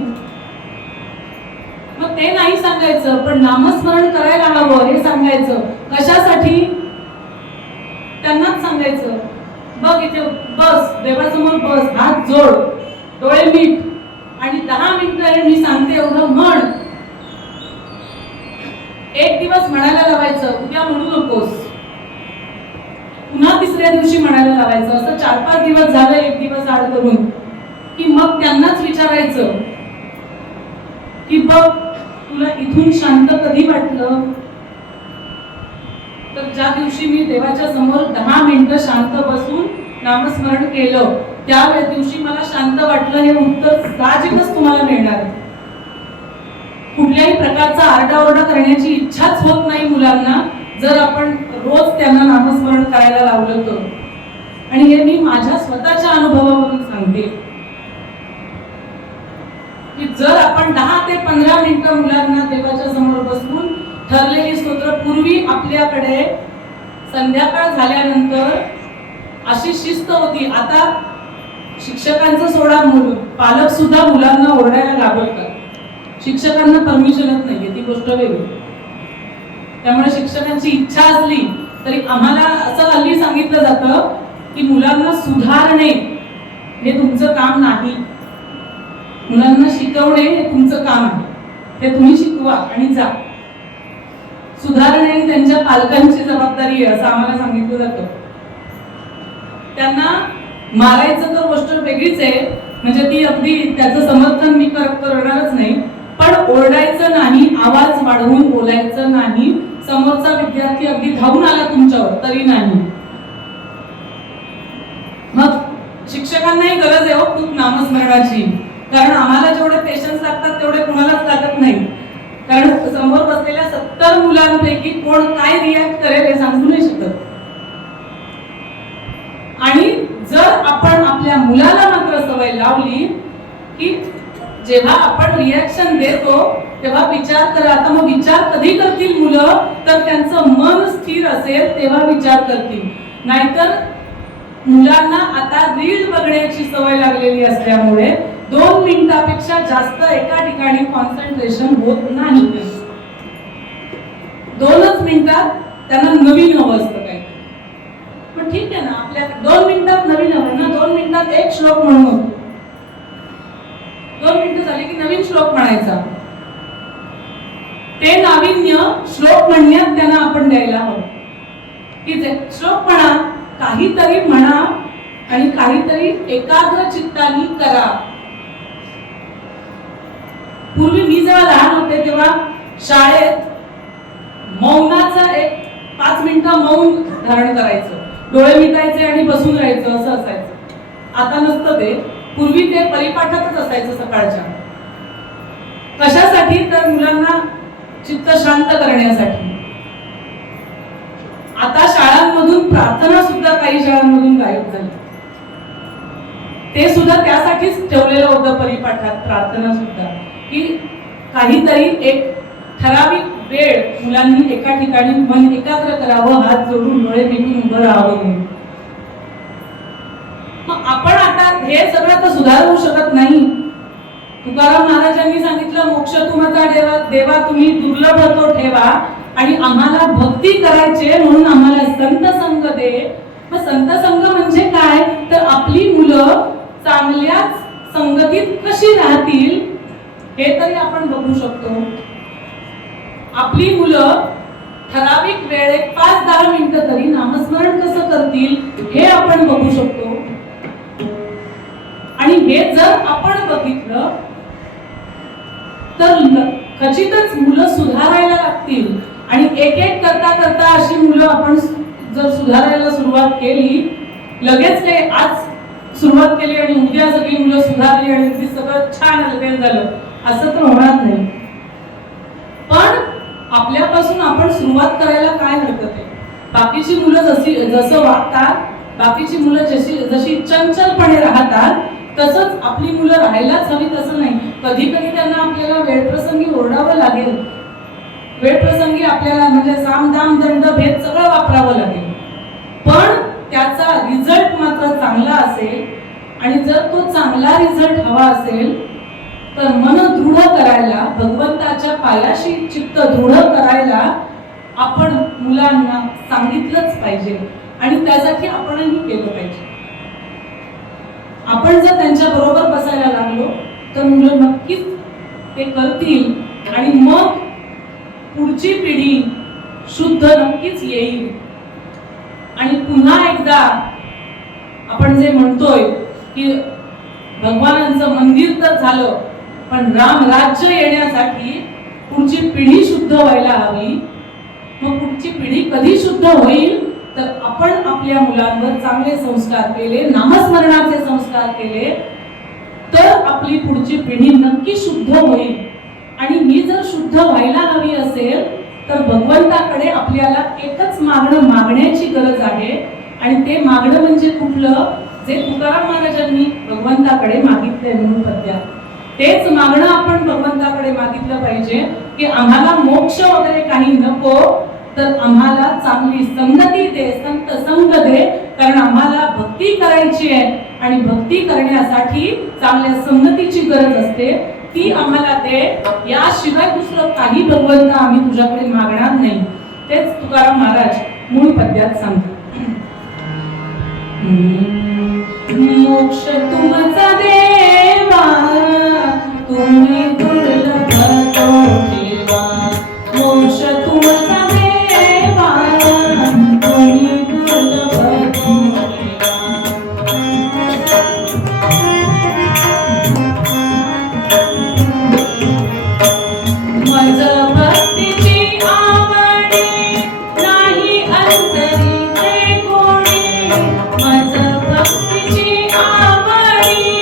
मग ते नाही सांगायचं, पण नामस्मरण करायला हवं हे सांगायचं. कशासाठी? त्यांनाच सांगायचं, बघ इथे बस, देवासमोर बस, हात जोड, डोळे मीट आणि 10 मिनिटं मी सांगते एवढं म्हण. एक दिवस म्हणायला लावायचं, उद्या म्हणू नकोस, पुन्हा तिसऱ्या दिवशी म्हणायला लावायचं. असं 4-5 दिवस झालं, एक दिवस आड करून, की मग त्यांनाच विचारायचं की बघ तुला इथून शांत कधी वाटलं? तर ज्या दिवशी मी देवाच्या समोर 10 मिनिटं शांत बसून नामस्मरण केलं, त्या दिवशी मला शांत वाटलं. हे उत्तर साहजिकच तुम्हाला मिळणार आहे. कुठल्याही प्रकारचा आरडाओरडा करण्याची इच्छाच होत नाही मुलांना जर आपण रोज त्यांना नामस्मरण करायला लावलं तर. आणि हे मी माझ्या स्वतःच्या अनुभवावरून सांगते की जर आपण 10 ते 15 मिनिटं मुलांना देवाच्या समोर बसवून ठरलेली स्तोत्र, पूर्वी आपल्याकडे संध्याकाळ झाल्यानंतर अशी शिस्त होती. आता शिक्षकांचं सोडा, पालक सुद्धा मुलांना ओरडायला लागतात. शिक्षकांना परमिशनच नाहीये, ती गोष्ट वेगळी. त्यामुळे शिक्षकांची इच्छा असली तरी आम्हाला असं हल्ली सांगितलं जातं की मुलांना सुधारणे हे तुमचं काम नाही, मुलांना शिकवणे हे तुमचं काम आहे, ते तुम्ही शिकवा आणि जा. सुधारणे ही त्यांच्या पालकांची जबाबदारी आहे असं आम्हाला सांगितलं जातं. त्यांना मारायचं तर गोष्ट वेगळीच आहे, म्हणजे ती अगदी त्याचं समर्थन मी करणारच नाही, पण ओरडायचं नाही, आवाज वाढवून बोलायचं नाही. समोरचा विद्यार्थी अगदी धावून आला तुमच्यावर तरी नाही. मग शिक्षकांनाही गरज आहे हो खूप नामस्मरणाची, कारण आम्हाला जेवढे पेशन्स लागतात तेवढे कुणालाच लागत नाही. कारण समोर बसलेल्या 70 मुलांपैकी कोण काय रिॲक्ट करेल हे सांगू नाही शकत. आणि जर आपण आपल्या मुलाला मात्र सवय लावली की जेव्हा आपण रिॲक्शन देतो तेव्हा विचार करा, आता मग विचार कधी करतील मुलं? तर त्यांचं मन स्थिर असेल तेव्हा विचार करतील. नाहीतर मुलांना आता रील बघण्याची सवय लागलेली असल्यामुळे 2 मिनिटापेक्षा जास्त एका ठिकाणी कॉन्सन्ट्रेशन होत नाही. 2च मिनिटात त्यांना नवीन हवं असतं काय. पण ठीक आहे ना, आपल्या 2 मिनिटात नवीन हवं ना, 2 मिनिटात एक श्लोक म्हणून 2 मिनिटं झाली की नवीन श्लोक म्हणायचा. ते नाविन्य श्लोक म्हणण्यात त्यांना आपण द्यायला हवं की श्लोक म्हणा, काहीतरी म्हणा आणि काहीतरी एकाग्र चित्ताने करा. पूर्वी मी जेव्हा लहान होते तेव्हा शाळेत मौनाचा एक 5 मिनिटं मौन धारण करायचं, डोळे मिटायचे आणि बसून राहायचं असं असायचं. आता नसतं ते. पूर्वी ते परिपाठातच असायचं सकाळच्या. कशासाठी? तर मुलांना चित्त शांत करण्यासाठी. आता शाळांमधून प्रार्थना सुद्धा काही शाळांमधून गायब झाली. ते सुद्धा त्यासाठीच ठेवलेलं होतं परिपाठात, प्रार्थना सुद्धा, की काहीतरी एक ठराविक वेळ मुलांनी एका ठिकाणी मन एकाग्र करावं, हात जोडून डोळे मिटून उभं राहावं. मग आपण आता हे सगळं तर सुधारू शकत नाही. तुकाराम महाराजांनी सांगितलं, मोक्ष तुमचा देवा तुम्ही दुर्लभ तो ठेवा, आणि आम्हाला भक्ती करायचे म्हणून आम्हाला संत संग दे. मग संत संग म्हणजे काय? तर आपली मुलं चांगल्याच संगतीत कशी राहतील हे तरी आपण बघू शकतो. आपली मुलं ठराविक वेळेत 5-10 मिनिटं तरी नामस्मरण कसं करतील हे आपण बघू शकतो. आणि हे जर आपण बघितलं तर खचितच मुलं सुधारायला लागतील. आणि एक एक करता करता अशी मुलं आपण जर सुधारायला सुरुवात केली, लगेच काही आज सुरुवात केली आणि उद्या सगळी मुलं सुधारली आणि ती सगळं छान अलबेल झालं असं तर होणार नाही. पण आपल्यापासून आपण सुरुवात करायला काय हरकत आहे? बाकीची मुलं जसं वागतात, बाकीची मुलं जशी चंचलपणे राहतात, तसंच आपली मुलं राहायलाच हवी तसं नाही. कधी कधी त्यांना आपल्याला वेळप्रसंगी ओरडावं लागेल, वेळप्रसंगी आपल्याला म्हणजे साम दाम दंड भेद सगळं वापरावं लागेल. पण त्याचा रिझल्ट मात्र चांगला असेल आणि जर तो चांगला रिझल्ट हवा असेल तर मन दृढ करायला, भगवंताच्या पायाशी चित्त दृढ करायला आपण मुलांना सांगितलंच पाहिजे आणि त्यासाठी आपणही केलं पाहिजे. आपण जर त्यांच्या बरोबर बसायला लागलो तर मुलं नक्कीच ते करतील आणि मग पुढची पिढी शुद्ध नक्कीच येईल. आणि पुन्हा एकदा आपण जे म्हणतोय की भगवानांचं मंदिर तर झालं, पण राम राज्य येण्यासाठी पुढची पिढी शुद्ध व्हायला हवी. मग पुढची पिढी कधी शुद्ध होईल तर आपण आपल्या मुलांवर चांगले संस्कार केले, नामस्मरणाचे संस्कार केले तर आपली पुढची पिढी नक्की शुद्ध होईल. आणि ही जर शुद्ध व्हायला हवी असेल तर भगवंताकडे आपल्याला एकच मागणं मागण्याची गरज आहे आणि ते मागणं म्हणजे कुठलं? जे तुकाराम महाराजांनी भगवंताकडे मागितलंय म्हणून पद्यात, तेच मागणं आपण भगवंताकडे मागितलं पाहिजे की आम्हाला मोक्ष वगैरे काही नको, तर आम्हाला चांगली संगती दे, संत संग दे, कारण आम्हाला भक्ती करायची आहे आणि भक्ती करण्यासाठी चांगल्या संगतीची गरज असते, ती आम्हाला दे. याशिवाय दुसरं काही भगवंता आम्ही तुझ्याकडे मागणार नाही. तेच तुकाराम महाराज मूळ पद्यात सांगतात. मोक्ष तुमचा देवा तुम्ही दुर्लभ तो ठेवा, मोक्ष तुमचा देवा तुम्ही दुर्लभ तो ठेवा. मज भक्तीची आवडी नाही अंतरी ते कोणी, मज भक्तीची आवडी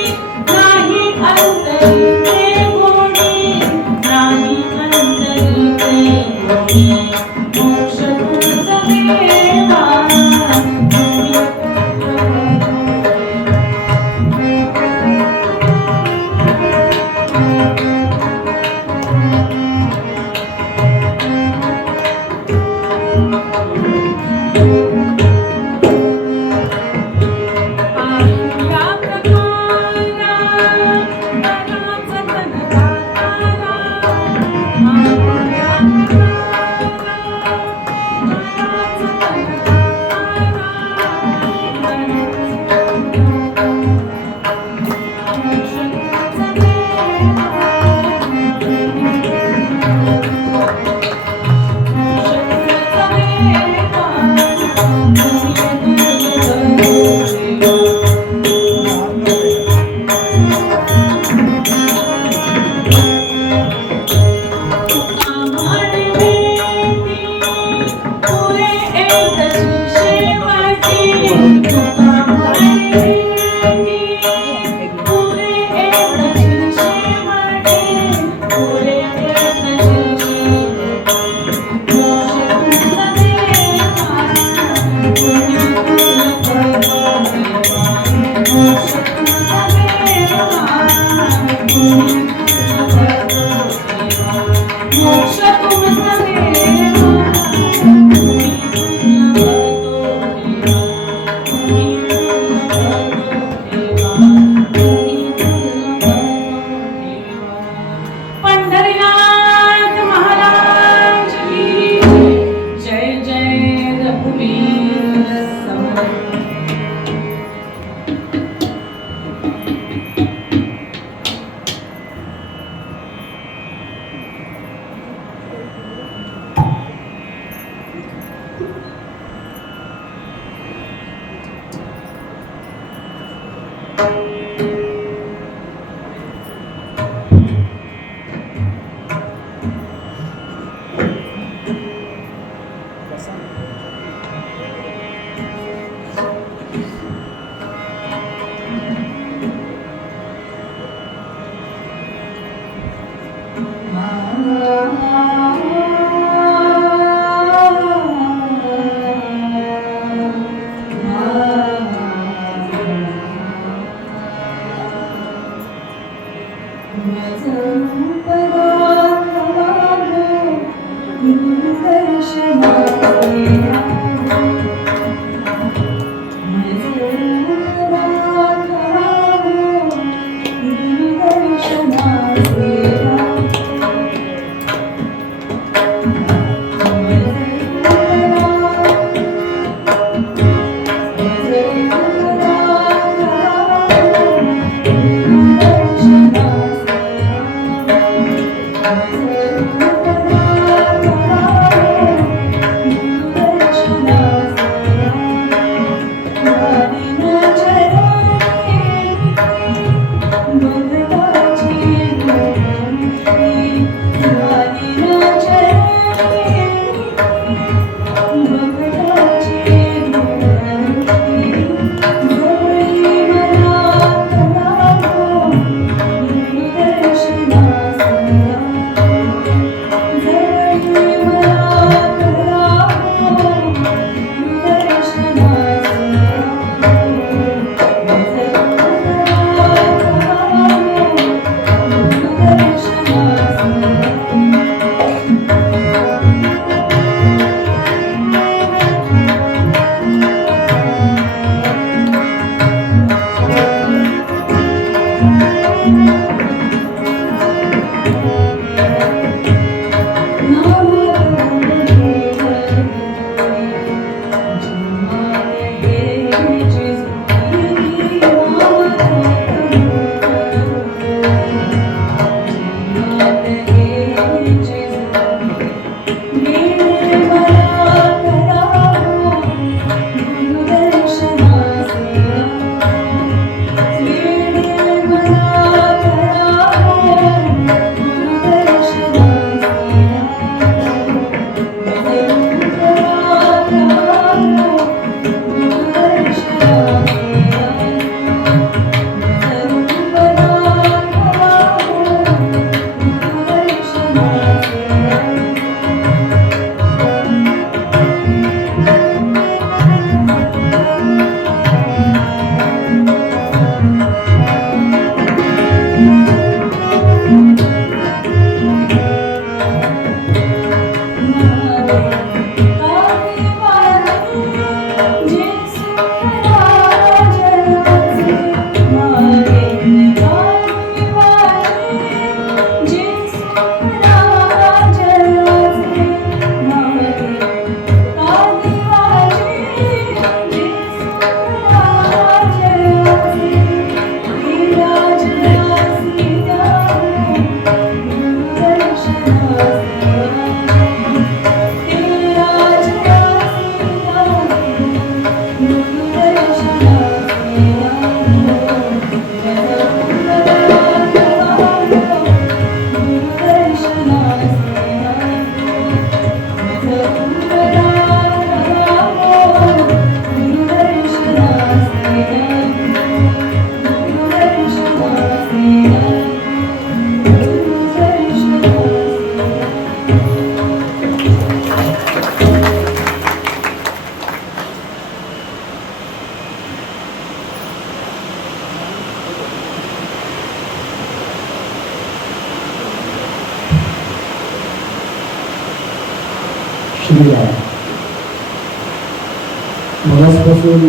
मनापासून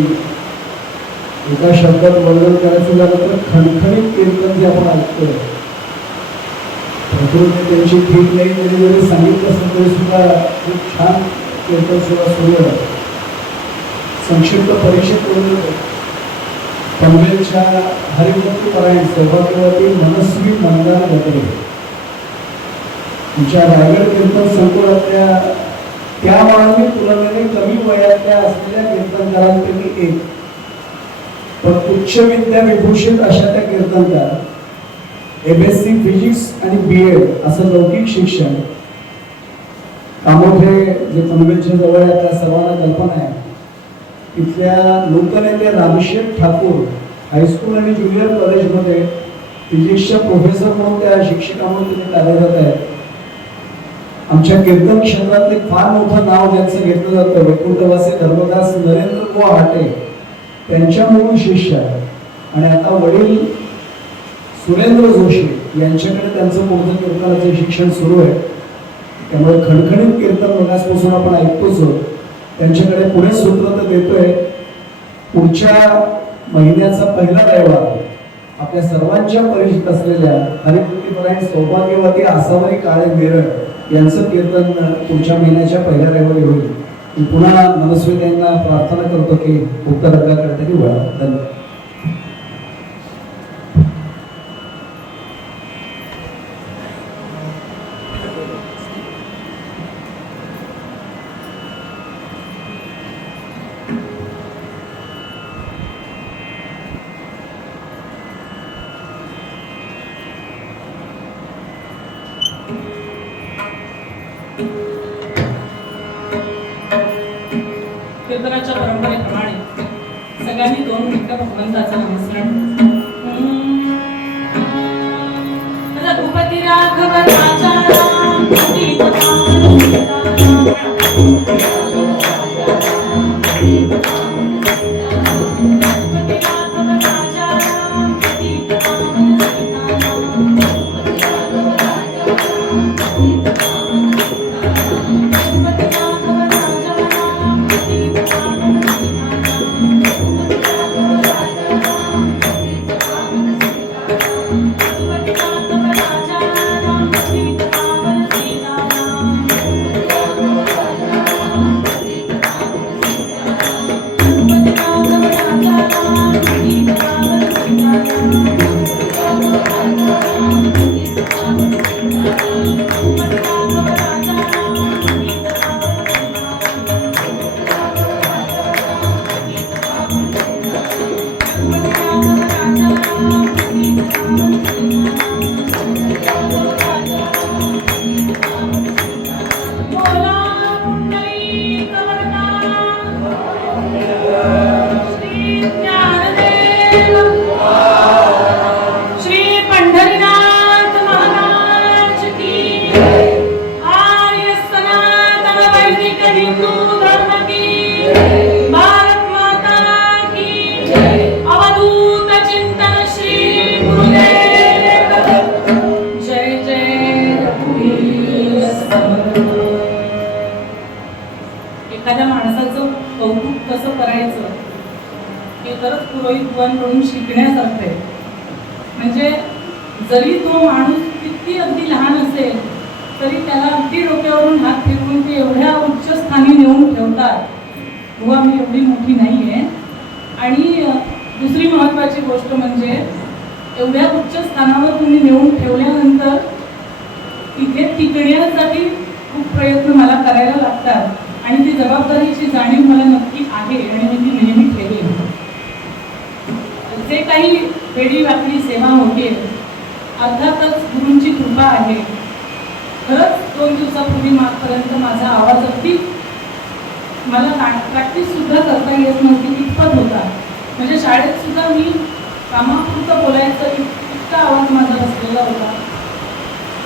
एका शब्दात वर्णन करायचं झालं तर खणखणीत कीर्तन जे आपण ऐकतोय, प्रकृती त्यांची ठीक नाही तरी जरी सांगितलं असं तरी सुद्धा खूप छान कीर्तन सेवा सुरू आहे. संक्षिप्त परीक्षेत करून पनवेलच्या हरिभक्ती परायण सौभाग्यवती मनस्वी मंदार गटे तुमच्या रायगड कीर्तन संकुलातल्या त्या मानवी तुलनेने कमी वयातल्या असलेल्या कीर्तनकारांपैकी एक, पण उच्च विद्या विभूषित अशा त्या कीर्तनकार, MSc फिजिक्स आणि BA असं लौकिक शिक्षण. कामोठे जे पनवेलच्या जवळ आहे त्या सर्वांना कल्पना आहे. तिथल्या लोकनेते रामशेठ ठाकूर हायस्कूल आणि ज्युनियर कॉलेजमध्ये फिजिक्सच्या प्रोफेसर म्हणून त्या शिक्षिका म्हणून तुम्ही कार्यरत आहेत. आमच्या कीर्तन क्षेत्रातले फार मोठं नाव ज्यांचं घेतलं जातं वैकुंठवासी धर्मदास नरेंद्र गो हाटे त्यांच्या मूळ शिष्य आहे. आणि आता वडील सुरेंद्र जोशी यांच्याकडे त्यांचं पुढचं कीर्तनाचं शिक्षण सुरू आहे. त्यामुळे खणखणीत कीर्तन मगासपासून आपण ऐकतोच आहोत. त्यांच्याकडे पुढे सूत्र तर देतोय. पुढच्या महिन्याचा पहिला रविवार आपल्या सर्वांच्या परिचित असलेल्या हरिभक्तीपरायण सौभाग्यवती आसावरी काळे मेरड यांचं कीर्तन पुढच्या महिन्याच्या पहिल्या रविवारी होईल. मी पुन्हा मनस्वी यांना प्रार्थना करतो की उक्त रंगाकडे वळा. धन्यवाद. कीर्तनाच्या परंपरेप्रमाणे सगळ्यांनी 2 मिनिटं भगवंताचं नामस्मरण. रघुपती राघव राजा राम पतित पावन सीताराम. रघुपती राघव राजा राम पतित पावन सीताराम. एखाद्या माणसाचं कौतुक कसं करायचं हे खरंच पुरोहित बुवांकडून शिकण्यासारखं आहे. म्हणजे जरी तो माणूस किती अगदी लहान असेल तरी त्याला अगदी डोक्यावरून हात फेकून ते एवढ्या उच्च स्थानी नेऊन ठेवतात. बुवा मी एवढी मोठी नाही आहे. आणि दुसरी महत्त्वाची गोष्ट म्हणजे एवढ्या उच्च स्थानावर तुम्ही नेऊन ठेवल्यानंतर तिथे टिकण्यासाठी खूप प्रयत्न मला करायला लागतात. आणि ती जबाबदारीची जाणीव मला नक्की आहे आणि मी ती नेहमी ठेवेन. जे काही वेडीवाकडी सेवा होते अर्थातच गुरूंची कृपा आहे. खरंच 2 दिवसापूर्वी मागपर्यंत माझा आवाज अगदी मला प्रॅक्टिस सुद्धा करता येत नव्हती इतपत होता. म्हणजे शाळेत सुद्धा मी कामापुरतं बोलायचं इतका आवाज माझा बसलेला होता.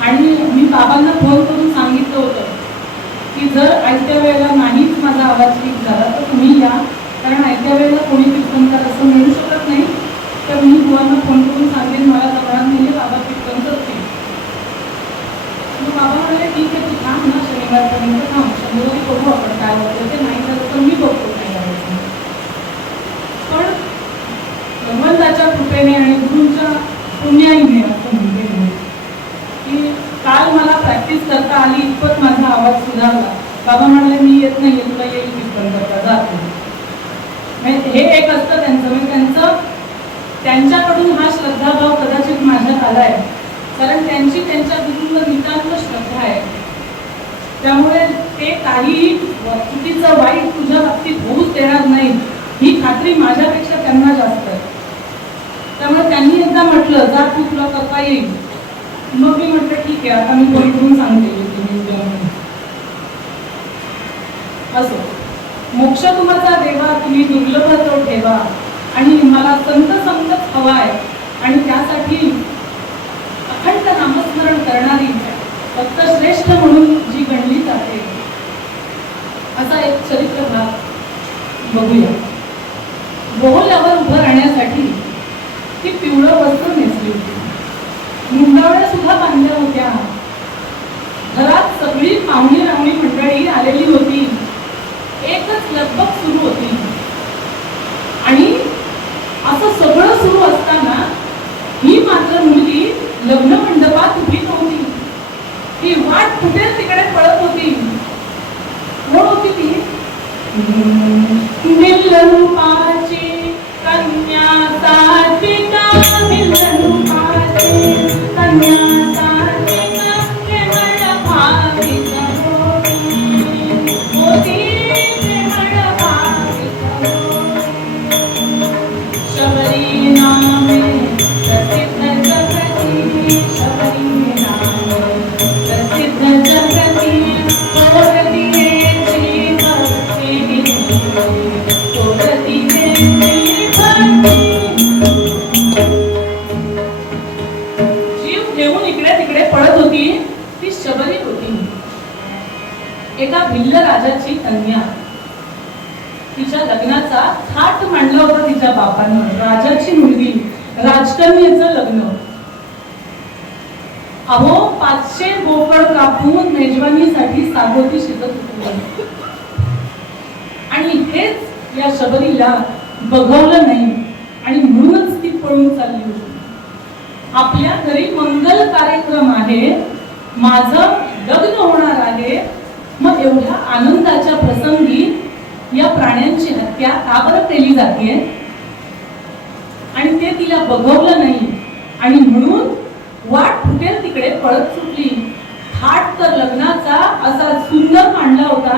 आणि मी बाबांना फोन करून सांगितलं होतं की जर आयत्या वेळेला नाहीच माझा आवाज ठीक झाला तर तुम्ही या, कारण आयत्या वेळेला कोणी कीर्तनकार असं मिळू शकत नाही. तर मी बुवांना फोन करून सांगेन मला जवळ नेले बाबा कीर्तन करते. मग बाबा म्हणाले ठीक आहे तू थांब ना शनिवारपर्यंत थांब, शनिवारी बघू आपण काय होतं ते. नाही झालं तर मी बघतो काय करायचं. पण भगवंताच्या कृपेने आणि गुरूंच्या पुण्याईने असं म्हणते मी की काल मला प्रॅक्टिस करता आली इतपत माझा आवाज सुधारला. बाबा म्हणाले मी येत नाही तुला येईल कीर्तन करता जात नाही. हे एक असतं त्यांचं. म्हणजे त्यांच्याकडून हा श्रद्धाभाव कदाचित माझ्यात आलाय कारण त्यांची त्यांच्या गुरूंवर नितांत श्रद्धा आहे. त्यामुळे ते काहीही चुकीचं वाईट तुझ्या बाबतीत होऊच देणार नाही ही खात्री माझ्यापेक्षा त्यांना जास्त आहे. त्यामुळे त्यांनी एकदा म्हटलं जा तू तुला करता येईल. मग मी म्हटलं ठीक आहे आता मी कोणी करून सांगते असो. मोक्ष तुमचा देवा तुम्ही दुर्लभ तो ठेवा. आणि मला संत संगत हवाय आणि त्यासाठी अखंड नामस्मरण करणारी फक्त श्रेष्ठ म्हणून जी बघूया. बोहल्यावर उभं राहण्यासाठी ती पिवळं वस्त्र नेसली होती, मुंडावळ्या सुद्धा बांधल्या होत्या. घरात सगळी पाहुणी रावणी मंडळी आलेली होती. एकच लगबग सुरू होती. आणि असं सगळं सुरू असताना ही मात्र मुलगी लग्न मंडपात उभी नव्हती. ती वाट कुठे तिकडे पळत होती. कोण होती ती? मिल्लरूपाची कन्या सात्विका, मिल्लरूपाची कन्या सात्विका, प्रेमळ भाविक होती, प्रेमळ भाविक शबरी नामे प्रसिद्ध जगती, शबरी नामे प्रसिद्ध जगती, जीव घेऊन इकडे तिकडे पळत होती ती शबरी होती. एका भिल्ल राजाची कन्या. तिच्या लग्नाचा थाट मांडला होता तिच्या बापानं. राजाची मुलगी, राजकन्येचं लग्न. अहो 500 बोकड कापून मेजवानीसाठी सागोती शिजत होती. आणि इथेच या शबरीला बघवलं नाही आणि म्हणूनच ती पळून चालली होती. आपल्या घरी मंगल कार्यक्रम आहे, माझं लग्न होणार आहे, मग एवढ्या आनंदाच्या प्रसंगी या प्राण्यांची हत्या का बरं केली जाते? आणि ते तिला बघवलं नाही आणि म्हणून वाट फुटेल तिकडे पळत सुटली. थाट तर लग्नाचा असा सुंदर मांडला होता.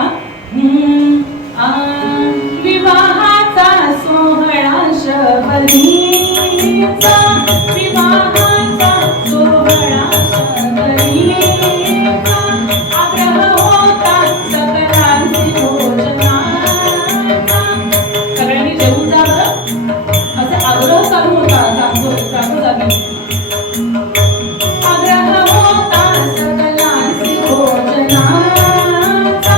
विवाहाचा सोहळा शबरीचा, विवाहाचा सोहळा शबरीचा, आग्रह होता सकलांची भोजनाचा. सगळ्यांनी जेवून जावं असे आग्रह चालू होता जागोजागी. आग्रह होता सकलांची भोजनाचा,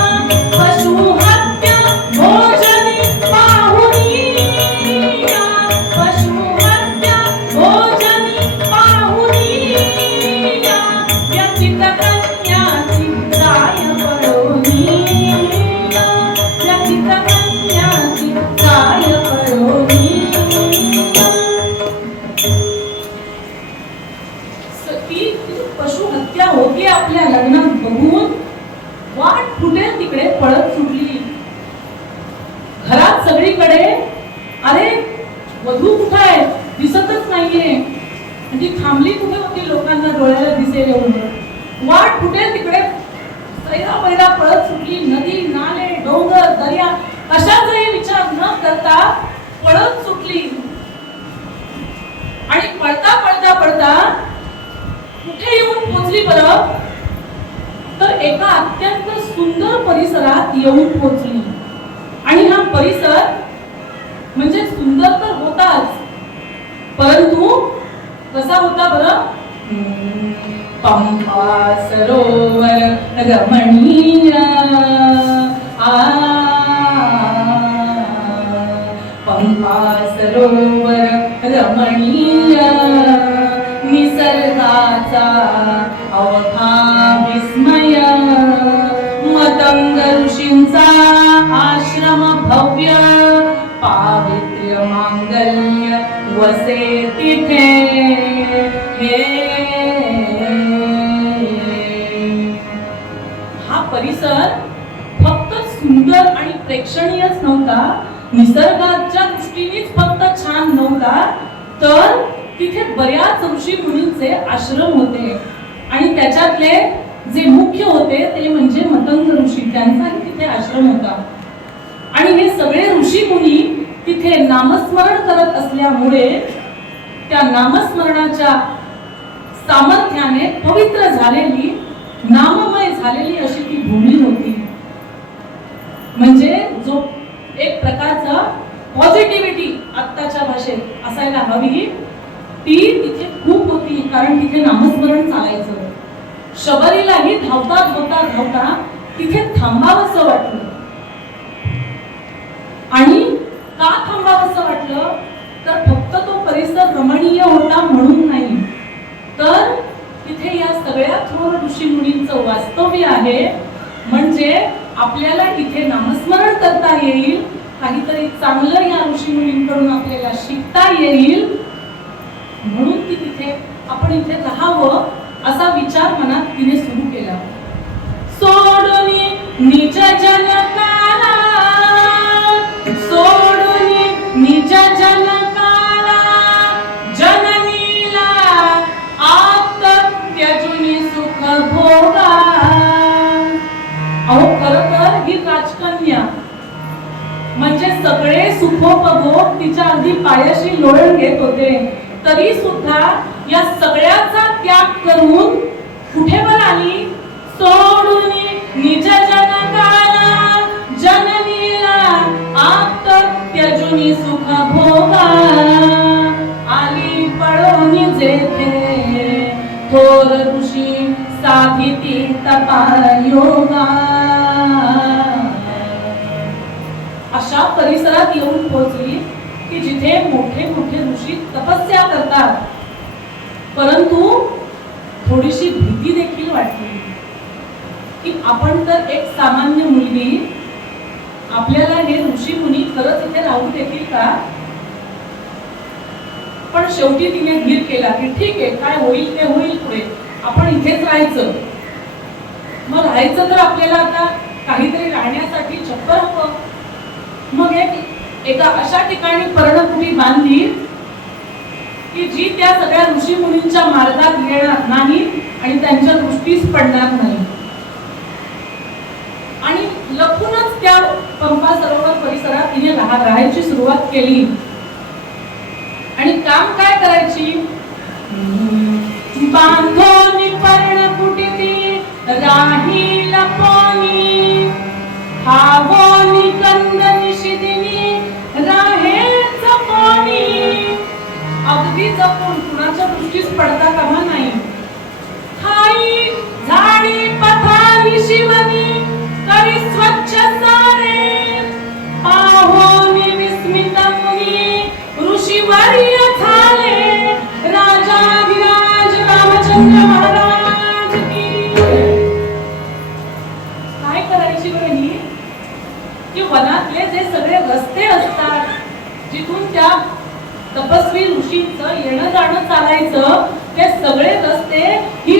पशु हत्या भोजनी पाहुनिया, पशु हत्या भोजनी पाहुनिया, व्यथित कन्याची जाय पळोनिया, व्यथित कन्याची जाय पळोनिया. ती पशु हत्या होती आपल्या लग्नात बघून वाट फुटेल तिकडे पळत सुटली. घरात सगळीकडे अरे वधू कुठे आहे दिसतच नाहीये. ती थांबली कुठे होती लोकांना डोळ्याला दिसेल एवढं. वाट फुटेल तिकडे सैरा पैरा पळत सुटली. नदी नाले डोंगर दर्या कशाचाही विचार न करता पळत सुटली. आणि पळता पळता पळता कुठे येऊन पोहोचली बरं? तर एका अत्यंत सुंदर परिसरात येऊन पोहोचली. आणि हा परिसर म्हणजे सुंदर तर होताच, परंतु कसा होता बरं? पंपा सरोवर रमणीय, पंपा सरोवर रमणीय, निसर्गाचा अवथा विस्मय, मतंग ऋषींचा आश्रम भव्य, पावित्र्य मांगल्य वसे तिथे. हा परिसर फक्त सुंदर आणि प्रेक्षणीयच नव्हता, निसर्गाच्या दृष्टीनेच फक्त छान नव्हता, तर तिथे बऱ्याच ऋषी मुनींचे आश्रम होते. आणि त्याच्यातले जे मुख्य होते ते म्हणजे मतंग ऋषी, त्यांचाही तिथे आश्रम होता. आणि हे सगळे ऋषी मुनी तिथे नामस्मरण करत असल्यामुळे त्या नामस्मरणाच्या सामर्थ्याने पवित्र झालेली, नाममय झालेली अशी ती भूमी होती. म्हणजे जो एक प्रकारचा पॉझिटिव्हिटी आत्ताच्या भाषेत असायला हवी ती तिथे खूप होती, कारण तिथे नामस्मरण चालायचं. शबरीलाही धावता धावता धावता तिथे थांबावंसं वाटलं. आणि पाहावंसं वाटलं तर फक्त तो परिसर रमणीय होता म्हणून नाही, तर तिथे या सगळ्या थोर ऋषी मुनींचं वास्तव्य आहे. म्हणजे आपल्याला इथे नामस्मरण करता येईल, काहीतरी चांगलं या ऋषी मुनींकडून आपल्याला शिकता येईल, म्हणून ती तिथे आपण इथे राहावं असा विचार मनात तिने सुरू केला. सोडूनी निज जनकाला, सोडूनी निज जनकाला, जननीला आप्त त्यजुनी सुख भोगा. अहो खरं तर ही राजकन्या म्हणजे सगळे सुखोपभोग तिच्या अगदी पायाशी लोळण घेत होते, तरी सुद्धा या सगळ्याचा त्याग करून कुठे वर आली? सोडून निज जनकाला, जननीला आप्त त्यजुनी सुख भोगा. आली पळून जेथे थोर ऋषी साधिती तपायोगा. अशा परिसरात येऊन पोहोचली की जिथे मोठे मोठे ऋषी तपस्या करतात, परंतु थोडीशी भीती देखील वाटली की आपण तर एक सामान्य मुलगी, आपल्याला हे ऋषी मुनी खरंच इथे राहू देतील का? पण शेवटी तिने धीर केला की ठीक आहे, काय होईल ते होईल, पुढे आपण इथेच राहायचं. मग राहायचं तर आपल्याला आता काहीतरी राहण्यासाठी छप्पर हवं. मग एका अशा ठिकाणी पर्णकुटी बांधली की जी त्या सगळ्या ऋषी मुनींच्या मार्गात येणार नाही आणि त्यांच्या दृष्टीस पडणार नाही. आणि लपूनच त्या पंपा सरोवर परिसरात तिने राहायची सुरुवात केली. आणि काम काय करायची? बांधोनी पर्णकुटीती राही लपोनी, हावोनी कंद निशिदिनी राहेच कोणी. अगदी जपून कुणाच्या दृष्टीस पडता कामा नाही. हाई झाडी पथारी शिवनी करी स्वच्छ सारे, पाहोनी विस्मित मुनी ऋषीवर्य झाले. राजाधिराज रामचंद्र महाराज की. काय करायची बरं ही? की वनातले जे सगळे रस्ते असतात, जिथून त्या तपस्वी ऋषींचं येणं जाणं चालायचं, ते सगळे रस्ते ही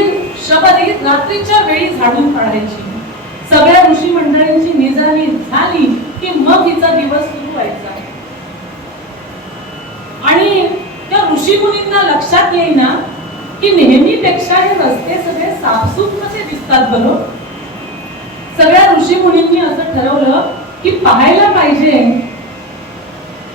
शबरी रात्रीच्या वेळी झाडून काढायची. सगळ्या ऋषी मंडळींची निजामी झाली की मग हिचा दिवस सुरू व्हायचा. आणि त्या ऋषी मुनींना लक्षात येईना की नेहमीपेक्षा हे रस्ते सगळे साफसूफ कसे दिसतात बरं. सगळ्या ऋषी मुनींनी असं ठरवलं की पाहायला पाहिजे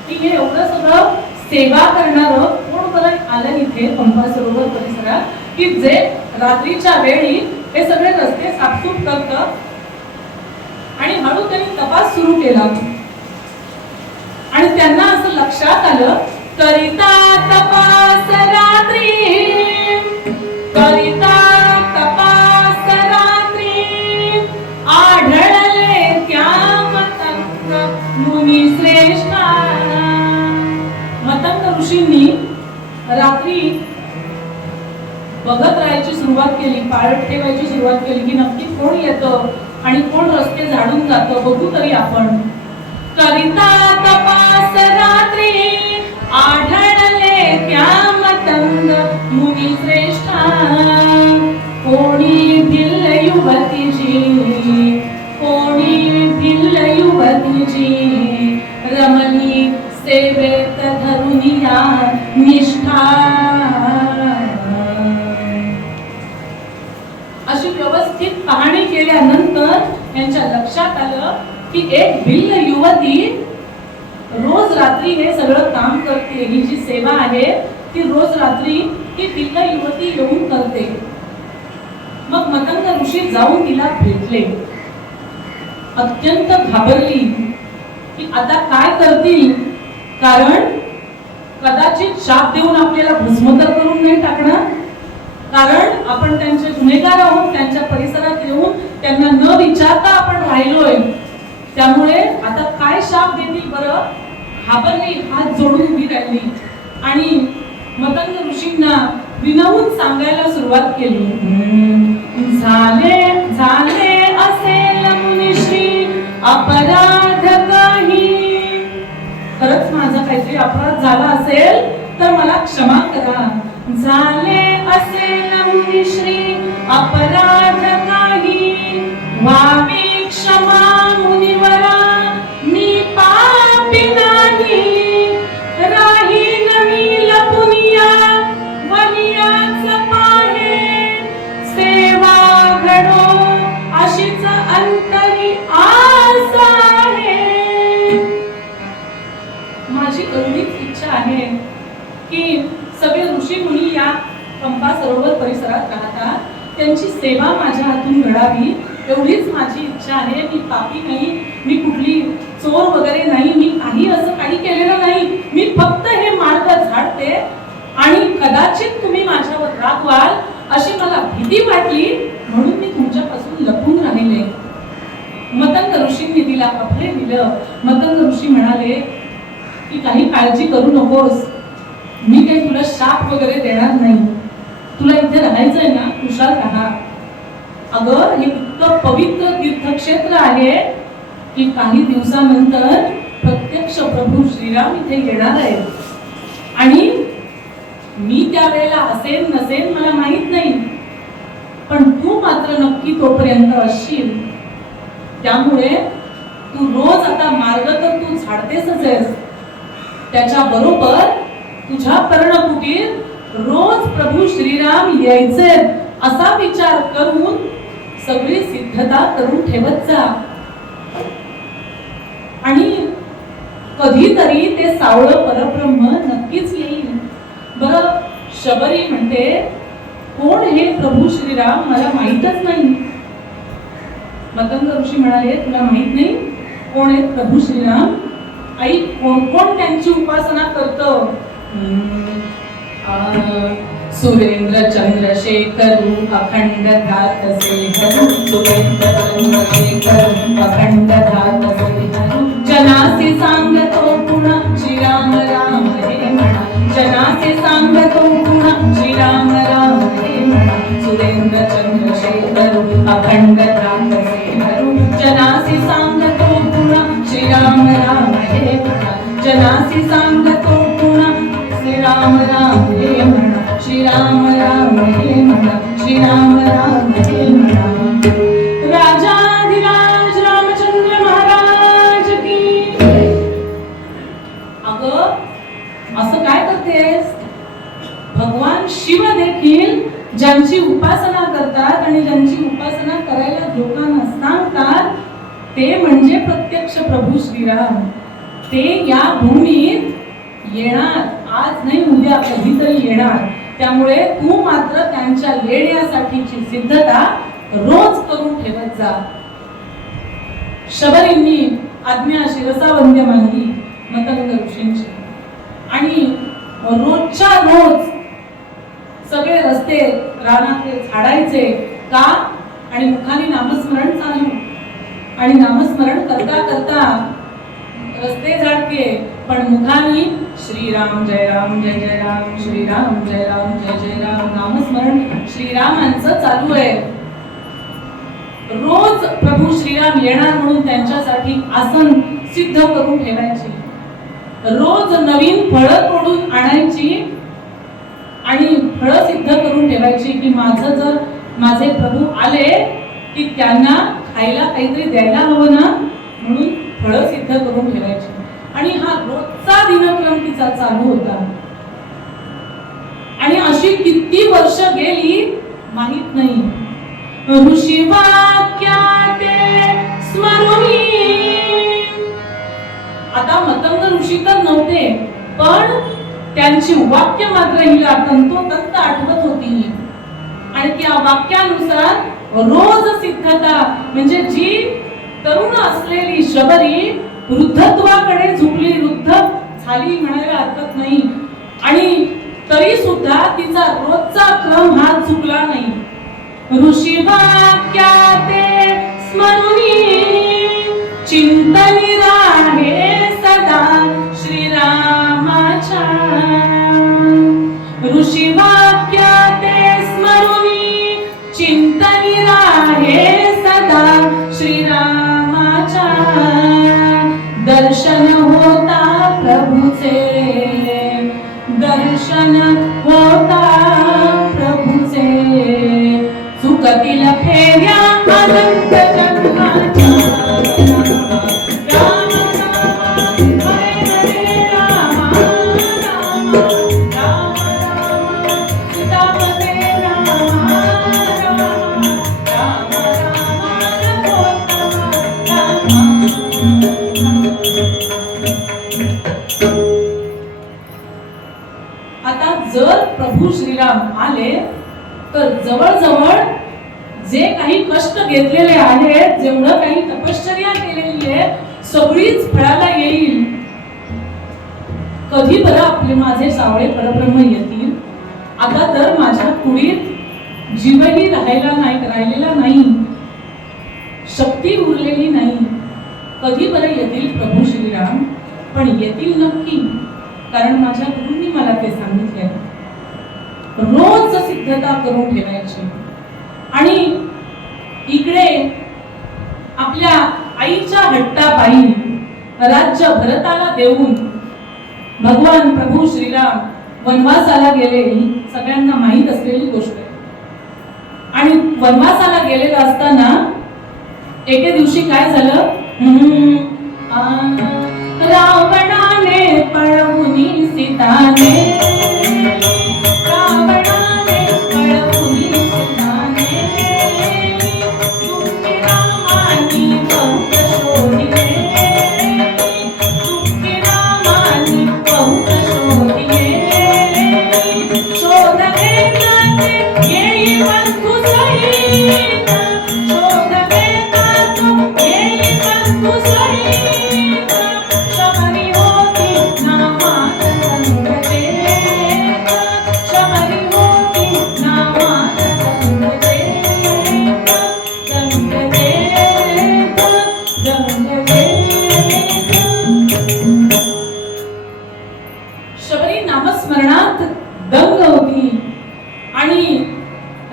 की हे एवढं सगळं सेवा करणारं कोण बरं आलं इथे पंपा सरोवर परिसरात, की जे रात्रीच्या वेळी हे सगळे रस्ते साफसूफ करतं. आणि हळू त्यांनी तपास सुरू केला आणि त्यांना असं लक्षात आलं, करिता तपास रात्री, करिता तपास रात्री, आढळले त्या मतंग मुनी श्रेष्ठा. मतंग ऋषींनी रात्री बघत राहायची सुरुवात केली, पाळत ठेवायची सुरुवात केली की नक्की कोण येतं आणि कोण रस्ते झाडून जातं, बघू तरी आपण. करिता तपास रात्री, आढळले त्या मतंग मुनी श्रेष्ठा. कोणी भिल्ल युवतीची, कोणी भिल्ल युवतीची, रमणी सेवेत धरुनिया निष्ठा. अशी व्यवस्थित पाहणी केल्यानंतर यांच्या लक्षात आलं की एक भिल्ल युवती रोज रात्री हे सगळं काम करते. ही जी सेवा आहे ती रोज रात्री ही भिल्ल युवती येऊन करते. मग मतंग ऋषी जाऊन तिला भेटले. अत्यंत घाबरली की आता काय करतील, कारण कदाचित शाप देऊन आपल्याला भस्म तर करून नाही टाकणार, कारण आपण त्यांचे गुन्हेगार आहोत. त्यांच्या परिसरात येऊन त्यांना न विचारता आपण राहिलोय. त्यामुळे आता काय शाप देतील बरं घाबरली, हात जोडून उभी राहिली आणि मतंग ऋषींना विनवून सांगायला सुरुवात केली. झाले झाले असेल मुनिश्री अपराध काही, खरंच माझा काहीतरी अपराध झाला असेल तर मला क्षमा करा. झाले असेल मुनिश्री अपराध काही, व्हावी क्षमा मुनिवरा मी पापी नाही. राहीन मी लपुनिया वनियाच पाहे, सेवा घडो अशीच अंतरी आस आहे. माझी एवढीच इच्छा आहे की सगळे ऋषी मुनी या पंपा सरोवर परिसरात राहतात, त्यांची सेवा माझ्या हातून घडावी एवढीच माझी इच्छा आहे. मी पापी नाही, मी कुठली चोर वगैरे नाही, मी काही केलेलं नाही. मी फक्त हे मार्ग झाडते आणि कदाचित तुम्ही माझ्यावर रागवाल अशी मला भीती वाटली म्हणून मी तुमच्यापासून लपून राहिले. मतंग ऋषींनी तिला अभय दिलं. मतंग ऋषी म्हणाले की काही काळजी करू नकोस, मी काही तुला शाप वगैरे देणार नाही. तुला इथे राहायचंय ना, कुशाल राहा. अगं हे इतकं पवित्र तीर्थक्षेत्र आहे की काही दिवसानंतर प्रत्यक्ष प्रभू श्रीराम इथे येणार आहेत आणि मी त्यावेळेला असेन नसेन मला माहित नाही, पण तू मात्र नक्की तोपर्यंत असशील. त्यामुळे तू रोज आता मार्ग तर तू झाडतेसच आहेस, त्याच्या बरोबर तुझ्या कर्णकुटीत रोज प्रभू श्रीराम यायचे असा विचार करून सगळी सिद्धता करून ठेवत जा. आणि कधीतरी ते सावळं परब्रह्म नक्कीच येईल. बरं, शबरी म्हणते कोण हे प्रभू श्रीराम मला माहीतच नाही. मतंग ऋषी म्हणाले तुला माहित नाही कोण आहेत प्रभू श्रीराम? आई कोण कोण त्यांची उपासना करतं? सुरेंद्र चंद्रशेखर अखंड धात सेहर, सुरेंद्र चंद्रशेखर अखंड धात सेहर, जनासे सांगतो पुन्हा श्रीराम राम हे म्हणा, जनासे सांगतो पुन्हा श्रीराम राम हे म्हणा. सुरेंद्र चंद्रशेखर अखंड धात सेहर, जनासे सांगतो पुन्हा श्रीराम राम हे म्हणा, जनासे सांगतो पुन्हा श्रीराम राम हे म्हणा, श्रीराम राम हे म्हणा, श्रीराम राम हे म्हणा. राजाधिराज रामचंद्र महाराज की. अगं असं काय करतेस? भगवान शिव देखील ज्यांची उपासना करतात आणि ज्यांची उपासना करायला लोकांना सांगतात ते म्हणजे प्रत्यक्ष प्रभू श्रीराम. ते या भूमीत येणार, आज नाही उद्या कधीतरी येणार. त्यामुळे तू मात्र त्यांच्या येण्यासाठीची सिद्धता रोज करून ठेवत जा. शबरींनी आज्ञा शिरसावंद्य मानली मतंग ऋषींची आणि रोजच्या रोज सगळे रस्ते रानातले झाडायचे. का? आणि मुखाने नामस्मरण चालू आणि नामस्मरण करता करता रस्ते झाडते, पण मुखानी श्रीराम जय राम जय जय राम, श्रीराम जय राम जय जय राम नामस्मरण श्रीरामांचं चालू आहे. रोज प्रभू श्रीराम येणार म्हणून त्यांच्यासाठी आसन सिद्ध करून ठेवायची, रोज नवीन फळं तोडून आणायची आणि फळं सिद्ध करून ठेवायची की माझे प्रभू आले की त्यांना खायला काहीतरी द्यायला हवं ना, म्हणून फळं सिद्ध करून ठेवायची. आणि हा रोजचा दिनक्रम तिचा चालू होता. आणि अशी किती वर्ष गेली माहित नाही. ऋषी वाक्याते स्मरुनी. आता मतंग ऋषी तर नव्हते, पण त्यांची वाक्य मात्र हिला तंतोतंत आठवत होती. आणि त्या वाक्यानुसार रोज सिद्धता, म्हणजे जी तरुण असलेली शबरी वृद्धत्वाकडे झुकली, वृद्ध झाली म्हणायला हरकत नाही. आणि तरी सुद्धा तिचा रोजचा क्रम हा चुकला नाही. ऋषी वाक्याते स्मरुनी चिंतनी राहे सदा श्री मंदिर आहे सदा श्रीरामाच्या दर्शन होता प्रभूचे दर्शन होता प्रभूचे चुकतील फेऱ्या अनंत जन्माच्या राम राम हरे हरे राम राम राम राम सीतापते राम राम राम राम आता जर प्रभू श्रीराम आले तर जवळजवळ जे काही कष्ट घेतलेले आहेत जेवढं काही तपश्चर्या केलेली आहे सगळीच फळाला येईल. कधी बरं आपले माझे सावळे परब्रह्म येतील. आता तर माझ्या कुडीत जीवही राहिलेला नाही शक्ती उरलेली नाही. कधी बरं येतील प्रभू श्रीराम. पण येतील नक्की कारण माझ्या गुरूंनी मला ते सांगितले. रोज सिद्धता करून ठेवायची. आणि इकडे आपल्या आईच्या हट्टापायी राज्य भरताला देऊन भगवान प्रभू श्रीराम वनवासाला गेले सगळ्यांना माहीत असलेली गोष्ट आहे. आणि वनवासाला गेलेला असताना एके दिवशी काय झालं रावणाने पळवून सीताने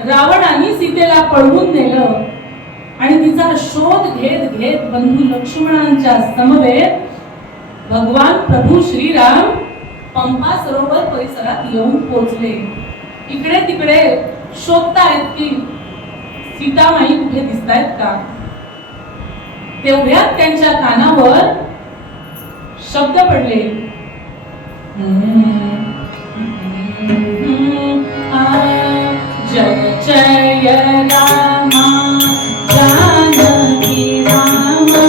रावणाने सीतेला पळवून नेलं आणि तिचा शोध घेत घेत बंधू लक्ष्मणांच्या समवेत भगवान प्रभू श्रीराम पंपा सरोवर परिसरात येऊन पोहोचले. इकडे तिकडे शोधतायत की सीतामाई कुठे दिसतायत का. तेवढ्यात त्यांच्या कानावर शब्द पडले जय जय रामा जानकी रामा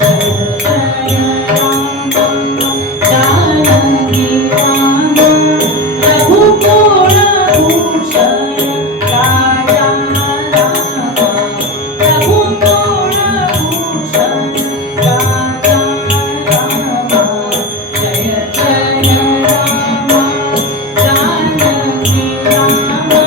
जय जय रामा जानकी रामा रघुकुल भूषण राजा रामा रघुकुल भूषण राजा रामा जय जय रामा जानकी रामा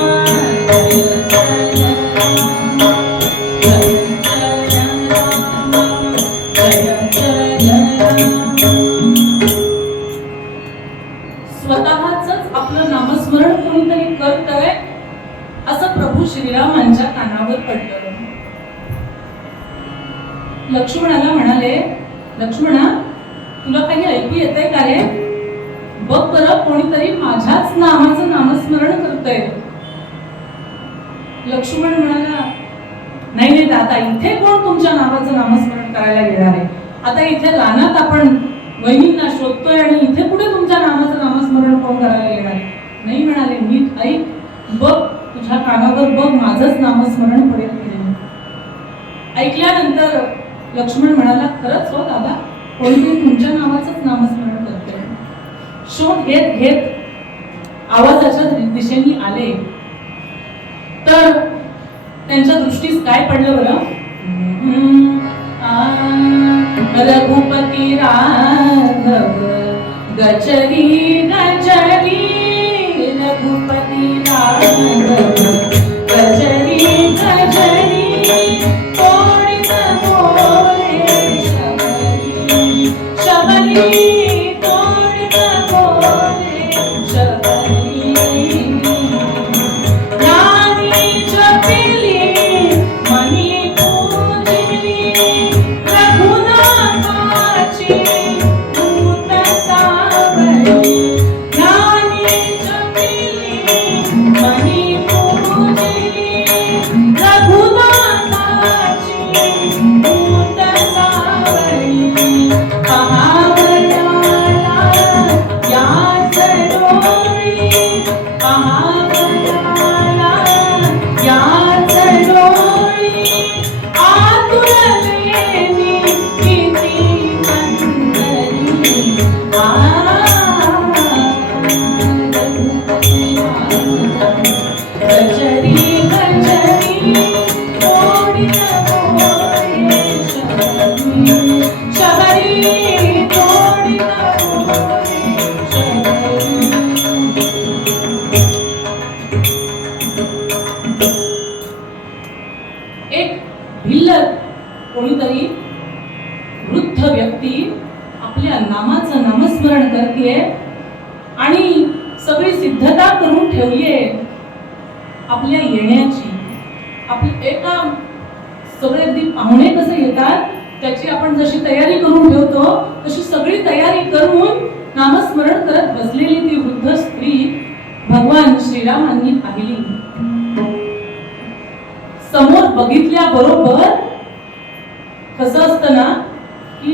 स्वतःच आपलं नामस्मरण कोणीतरी करतंय असं प्रभू श्रीरामांच्या कानावर पडलं. लक्ष्मणाला म्हणाले लक्ष्मणा तुला काही ऐकू येतंय का रे. बघ बरं कोणीतरी माझ्याच नामाचं नामस्मरण करतंय. लक्ष्मण म्हणाला नाही नाही दादा इथे कोण तुमच्या नावाचं नामस्मरण करायला येणार आहे. आता इथे रानात आपण वहिनींना शोधतोय आणि इथे कुठे तुमच्या नामाचं नामस्मरण कोण करायला येणार आहे. नाही म्हणाले नीट ऐक बघ तुझ्या कानावर बघ माझंच नामस्मरण पडेल की नाही. ऐकल्यानंतर लक्ष्मण म्हणाला खरंच हो दादा कोणीतरी तुमच्या नावाचंच नामस्मरण करतोय. शोध घेत घेत आवाजाच्या दिशेने आले तर त्यांच्या दृष्टीस काय पडलं बरं. रघुपती राघव गजरी गजरी रघुपती राघव गजरी गजरी तोडित बोले शबरी शबरी तोडित बोले शबरी रानी जपिली एक भिल्ल कोणीतरी वृद्ध व्यक्ती आपल्या नामाचं नामस्मरण करते आणि सगळी सिद्धता करून ठेवलीये आपल्या येण्याची. आपल्या एका सगळे अगदी पाहुणे कसे येतात त्याची आपण जशी तयारी करून ठेवतो तशी सगळी तयारी करून नामस्मरण करत बसलेली ती वृद्ध स्त्री भगवान श्रीरामांनी पाहिली. समोर बघितल्याबरोबर कसं असतं ना की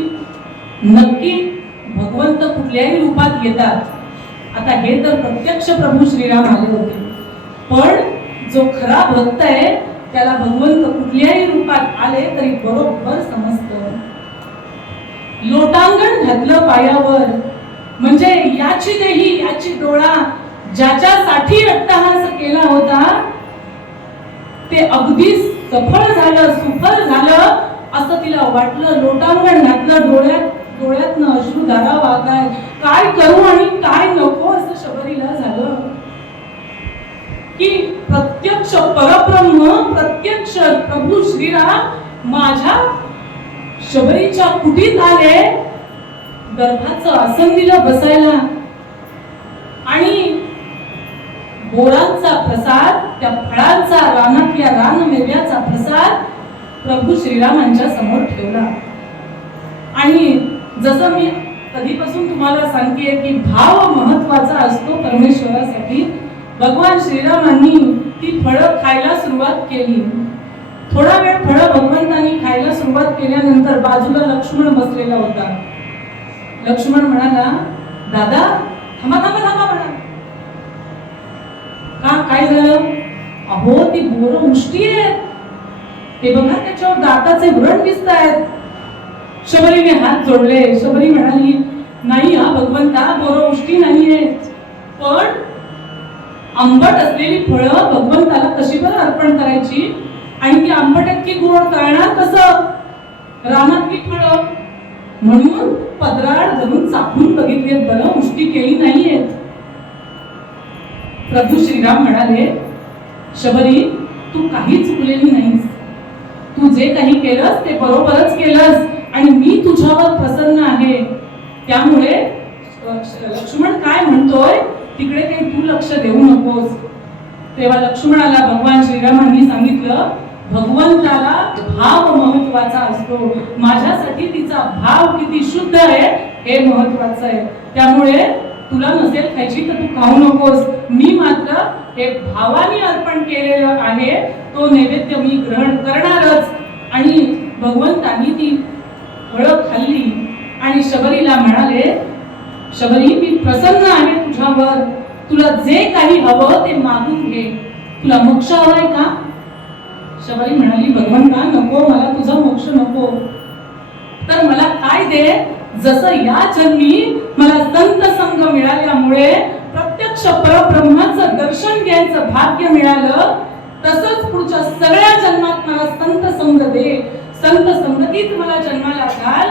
नक्की भगवंत कुठल्याही रूपात येतात. आता हे तर प्रत्यक्ष प्रभू श्रीराम आले होते, पण जो खरा भक्त आहे त्याला भगवंत कुठल्याही रूपात आले तरी बरोबर समजतं. लोटांगण घातलं पायावर म्हणजे याची देही याची डोळा ज्याच्यासाठी अट्टहास केला होता ते अगदी सफळ झालं, सुफल झालं असं तिला वाटलं. लोटांगण घातलं, डोळ्यातनं अश्रुधारा वाहताय, काय करू आणि काय नको असं शबरीला झालं. की प्रत्यक्ष परब्रह्म, प्रत्यक्ष प्रभू श्रीराम माझ्या शबरीच्या कुटीत आले, गर्भाचं आसन दिलं बसायला आणि बोरांचा प्रसाद, त्या फळांचा, रानातल्या रानमेव्याचा प्रसाद प्रभू श्रीरामांच्या समोर ठेवला. आणि जसं मी कधीपासून तुम्हाला सांगतेय की भाव महत्वाचा असतो परमेश्वरासाठी. भगवान श्रीरामांनी ती फळं खायला सुरुवात केली. थोडा वेळ फळं भगवंतांनी खायला सुरुवात केल्यानंतर बाजूला लक्ष्मण बसलेला होता. लक्ष्मण म्हणाला, दादा थांबा थांबा थांबा म्हणा. का काय झालं? अहो ती बोरं उष्टी आहेत, ते बघा त्याच्यावर दाताचे व्रण दिसत आहेत. शबरीने हात जोडले. शबरी म्हणाली, नाही हा भगवंता, बोरं उष्टी नाहीये, पण आंबट असलेली फळं भगवंताला कशी बरं अर्पण करायची आणि ती आंबट की गोड करणार कसं? रानातली फळं म्हणून पदराळ धरून चापून बघितले, बरं उष्टी केली नाहीये. प्रभू श्रीराम म्हणाले, शबरी तू काही चुकलेली नाहीस, तू जे काही केलंस ते बरोबरच केलंस आणि मी तुझ्यावर प्रसन्न आहे. त्यामुळे लक्ष्मण काय म्हणतोय तिकडे काही तू लक्ष देऊ नकोस. तेव्हा लक्ष्मणाला भगवान श्रीरामांनी सांगितलं, भगवंताला भाव महत्वाचा असतो, माझ्यासाठी तिचा भाव किती शुद्ध आहे हे महत्वाचं आहे. त्यामुळे तुला नसेल खायची तर तू खाऊ नकोस, मी मात्र हे भावाने अर्पण केलेलं आहे, तो नैवेद्य मी ग्रहण करणारच. आणि भगवंतांनी ती फळं खाल्ली आणि शबरीला म्हणाले, शबरी मी प्रसन्न आहे तुझ्यावर, तुला जे काही हवं ते मागून घे. तुला मोक्ष हवाय का? शबरी म्हणाली, भगवंता नको, मला तुझा मोक्ष नको, तर मला काय दे. जसं या जन्मी मला संत संग मिळाल्यामुळे प्रत्यक्ष परब्रह्माचं दर्शन घ्यायचं भाग्य मिळालं, तसंच पुढच्या सगळ्या जन्मात मला संत संग दे. संत संगतीत मला जन्माला घाल,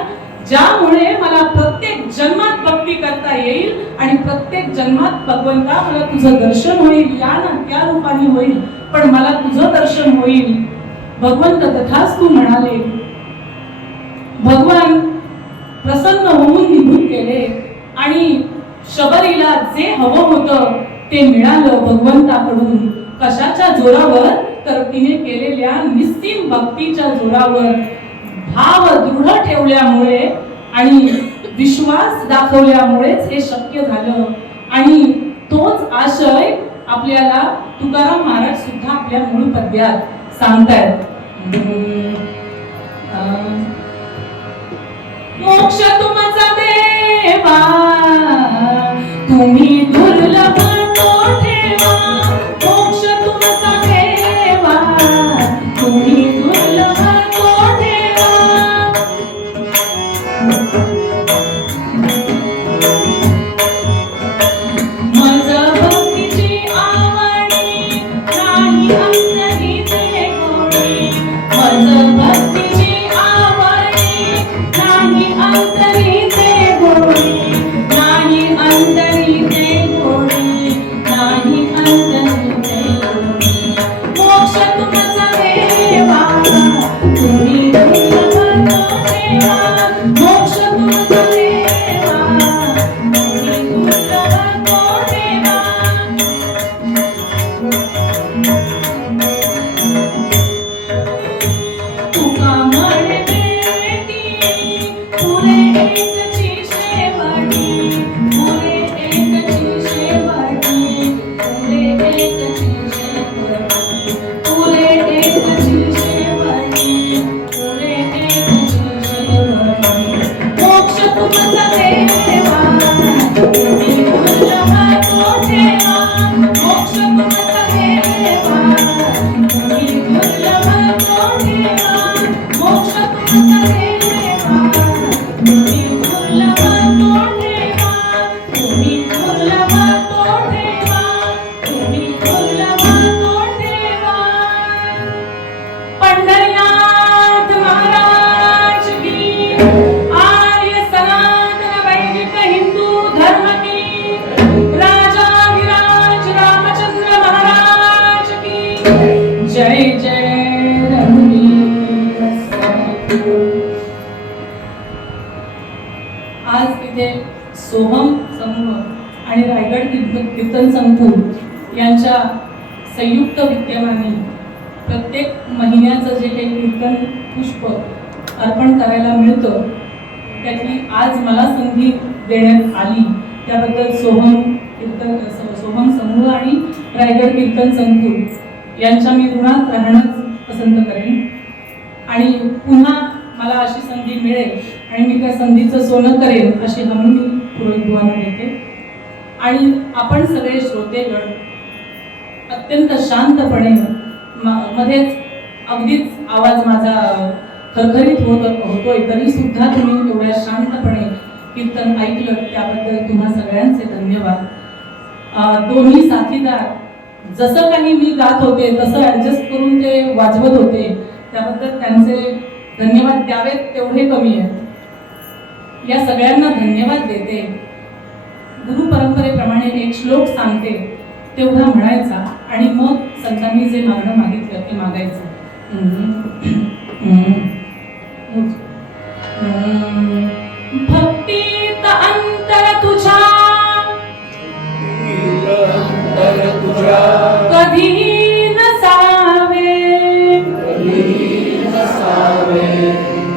ज्यामुळे मला प्रत्येक जन्मात भक्ती करता येईल आणि प्रत्येक जन्मात भगवंता मला तुझं दर्शन होईल. या ना त्या रूपाने होईल, पण मला तुझं दर्शन होईल. भगवंत तथास्तु म्हणाले. भगवान प्रसन्न होऊन निघून गेले आणि शबरीला जे हवं होतं ते मिळालं भगवंताकडून. कशाच्या जोरावर? तर तिने केलेल्या निस्सीम भक्तीच्या जोरावर, भाव दृढ ठेवल्यामुळे आणि विश्वास दाखवल्यामुळेच हे शक्य झालं. आणि तोच आशय आपल्याला तुकाराम महाराज सुद्धा आपल्या मूळ पद्यात सांगतायत. मोक्ष तुमचा देवा तुम्ही दुर्लभ तो ठेवा, मोक्ष तुमचा देवा तुम्ही दुर्लभ तो ठेवा. मज भक्तीची आवडी नाही अंतरी ते गोडी, मज भक्तीची आवडी नाही अंतरी ते गोडी, नाही अंतरी ते गोडी. म्हणे बेटी फुले एकची शेवटी फुले एकची शेवटी फुले एकची शेवटी फुले एकची शेवटी फुले एकची शेवटी मोक्ष तुमचा देवा तुम्ही दुर्लभ तो ठेवा मोक्ष तुमचा देवा तुम्ही दुर्लभ तो ठेवा मोक्ष तुमचा देवा तुम्ही दुर्लभ तो ठेवा तुम्ही दुर्लभ तो ठेवा तुम्ही दुर्लभ तो ठेवा पंढरीनाथ महाराज की आर्य सनातन वैदिक हिंदू धर्म की राजाधिराज रामचंद्र महाराज की जय जय रघुवीर समर्थ। आज इथे सोहम समूह आणि रायगड कीर्तन संकुल यांच्या संयुक्त विद्यमाने प्रत्येक महिन्याचं जे काही कीर्तन पुष्प अर्पण करायला मिळतं त्यातली आज मला संधी देण्यात आली त्याबद्दल सोहम समूह आणि रायगड कीर्तन संकुल यांच्या मी ऋणात राहणंच पसंत करेन आणि पुन्हा मला अशी संधी मिळेल आणि मी त्या संधीचं सोनं करेन अशी हमी मी पुरोहित बुवांना देते आणि आपण सगळे श्रोतेगण अत्यंत शांतपणे मध्येच अगदीच आवाज माझा खरखरीत होतोय तरी सुद्धा तुम्ही एवढ्या शांतपणे कीर्तन ऐकलं त्याबद्दल तुम्हा सगळ्यांचे धन्यवाद। दोन्ही साथीदार जसं काही मी गात होते तसं ऍडजस्ट करून ते वाजवत होते त्याबद्दल त्यांचे धन्यवाद द्यावेत तेवढे कमी आहेत। या सगळ्यांना धन्यवाद देते। गुरु परंपरेप्रमाणे एक श्लोक सांगते तेवढा म्हणायचा आणि मग संतांनी जे मागणं मागितलं ते मागायचं। भक्तीत अंतर तुझ्या कधी नसावे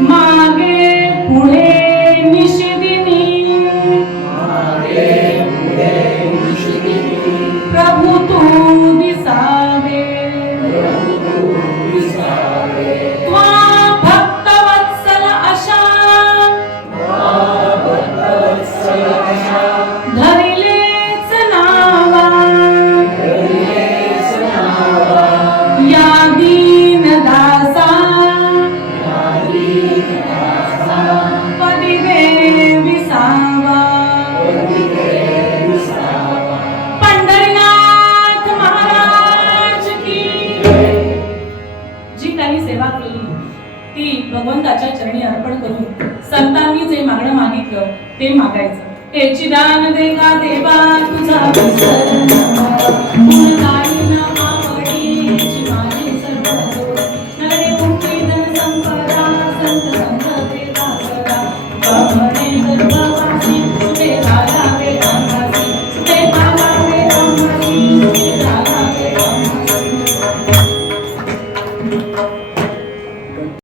मागे पुढे निशिदिनी प्रभु तू दिसावे त्वा भक्तवत्सल अशा धरिलेच नावा या दीन दासा पदी दे विसावा पंढरीनाथ महाराज की जी काही सेवा केली ती भगवंताच्या चरणी अर्पण करून संतांनी जे मागणं मागितलं ते मागायचं। हे चिदान देवा तुझा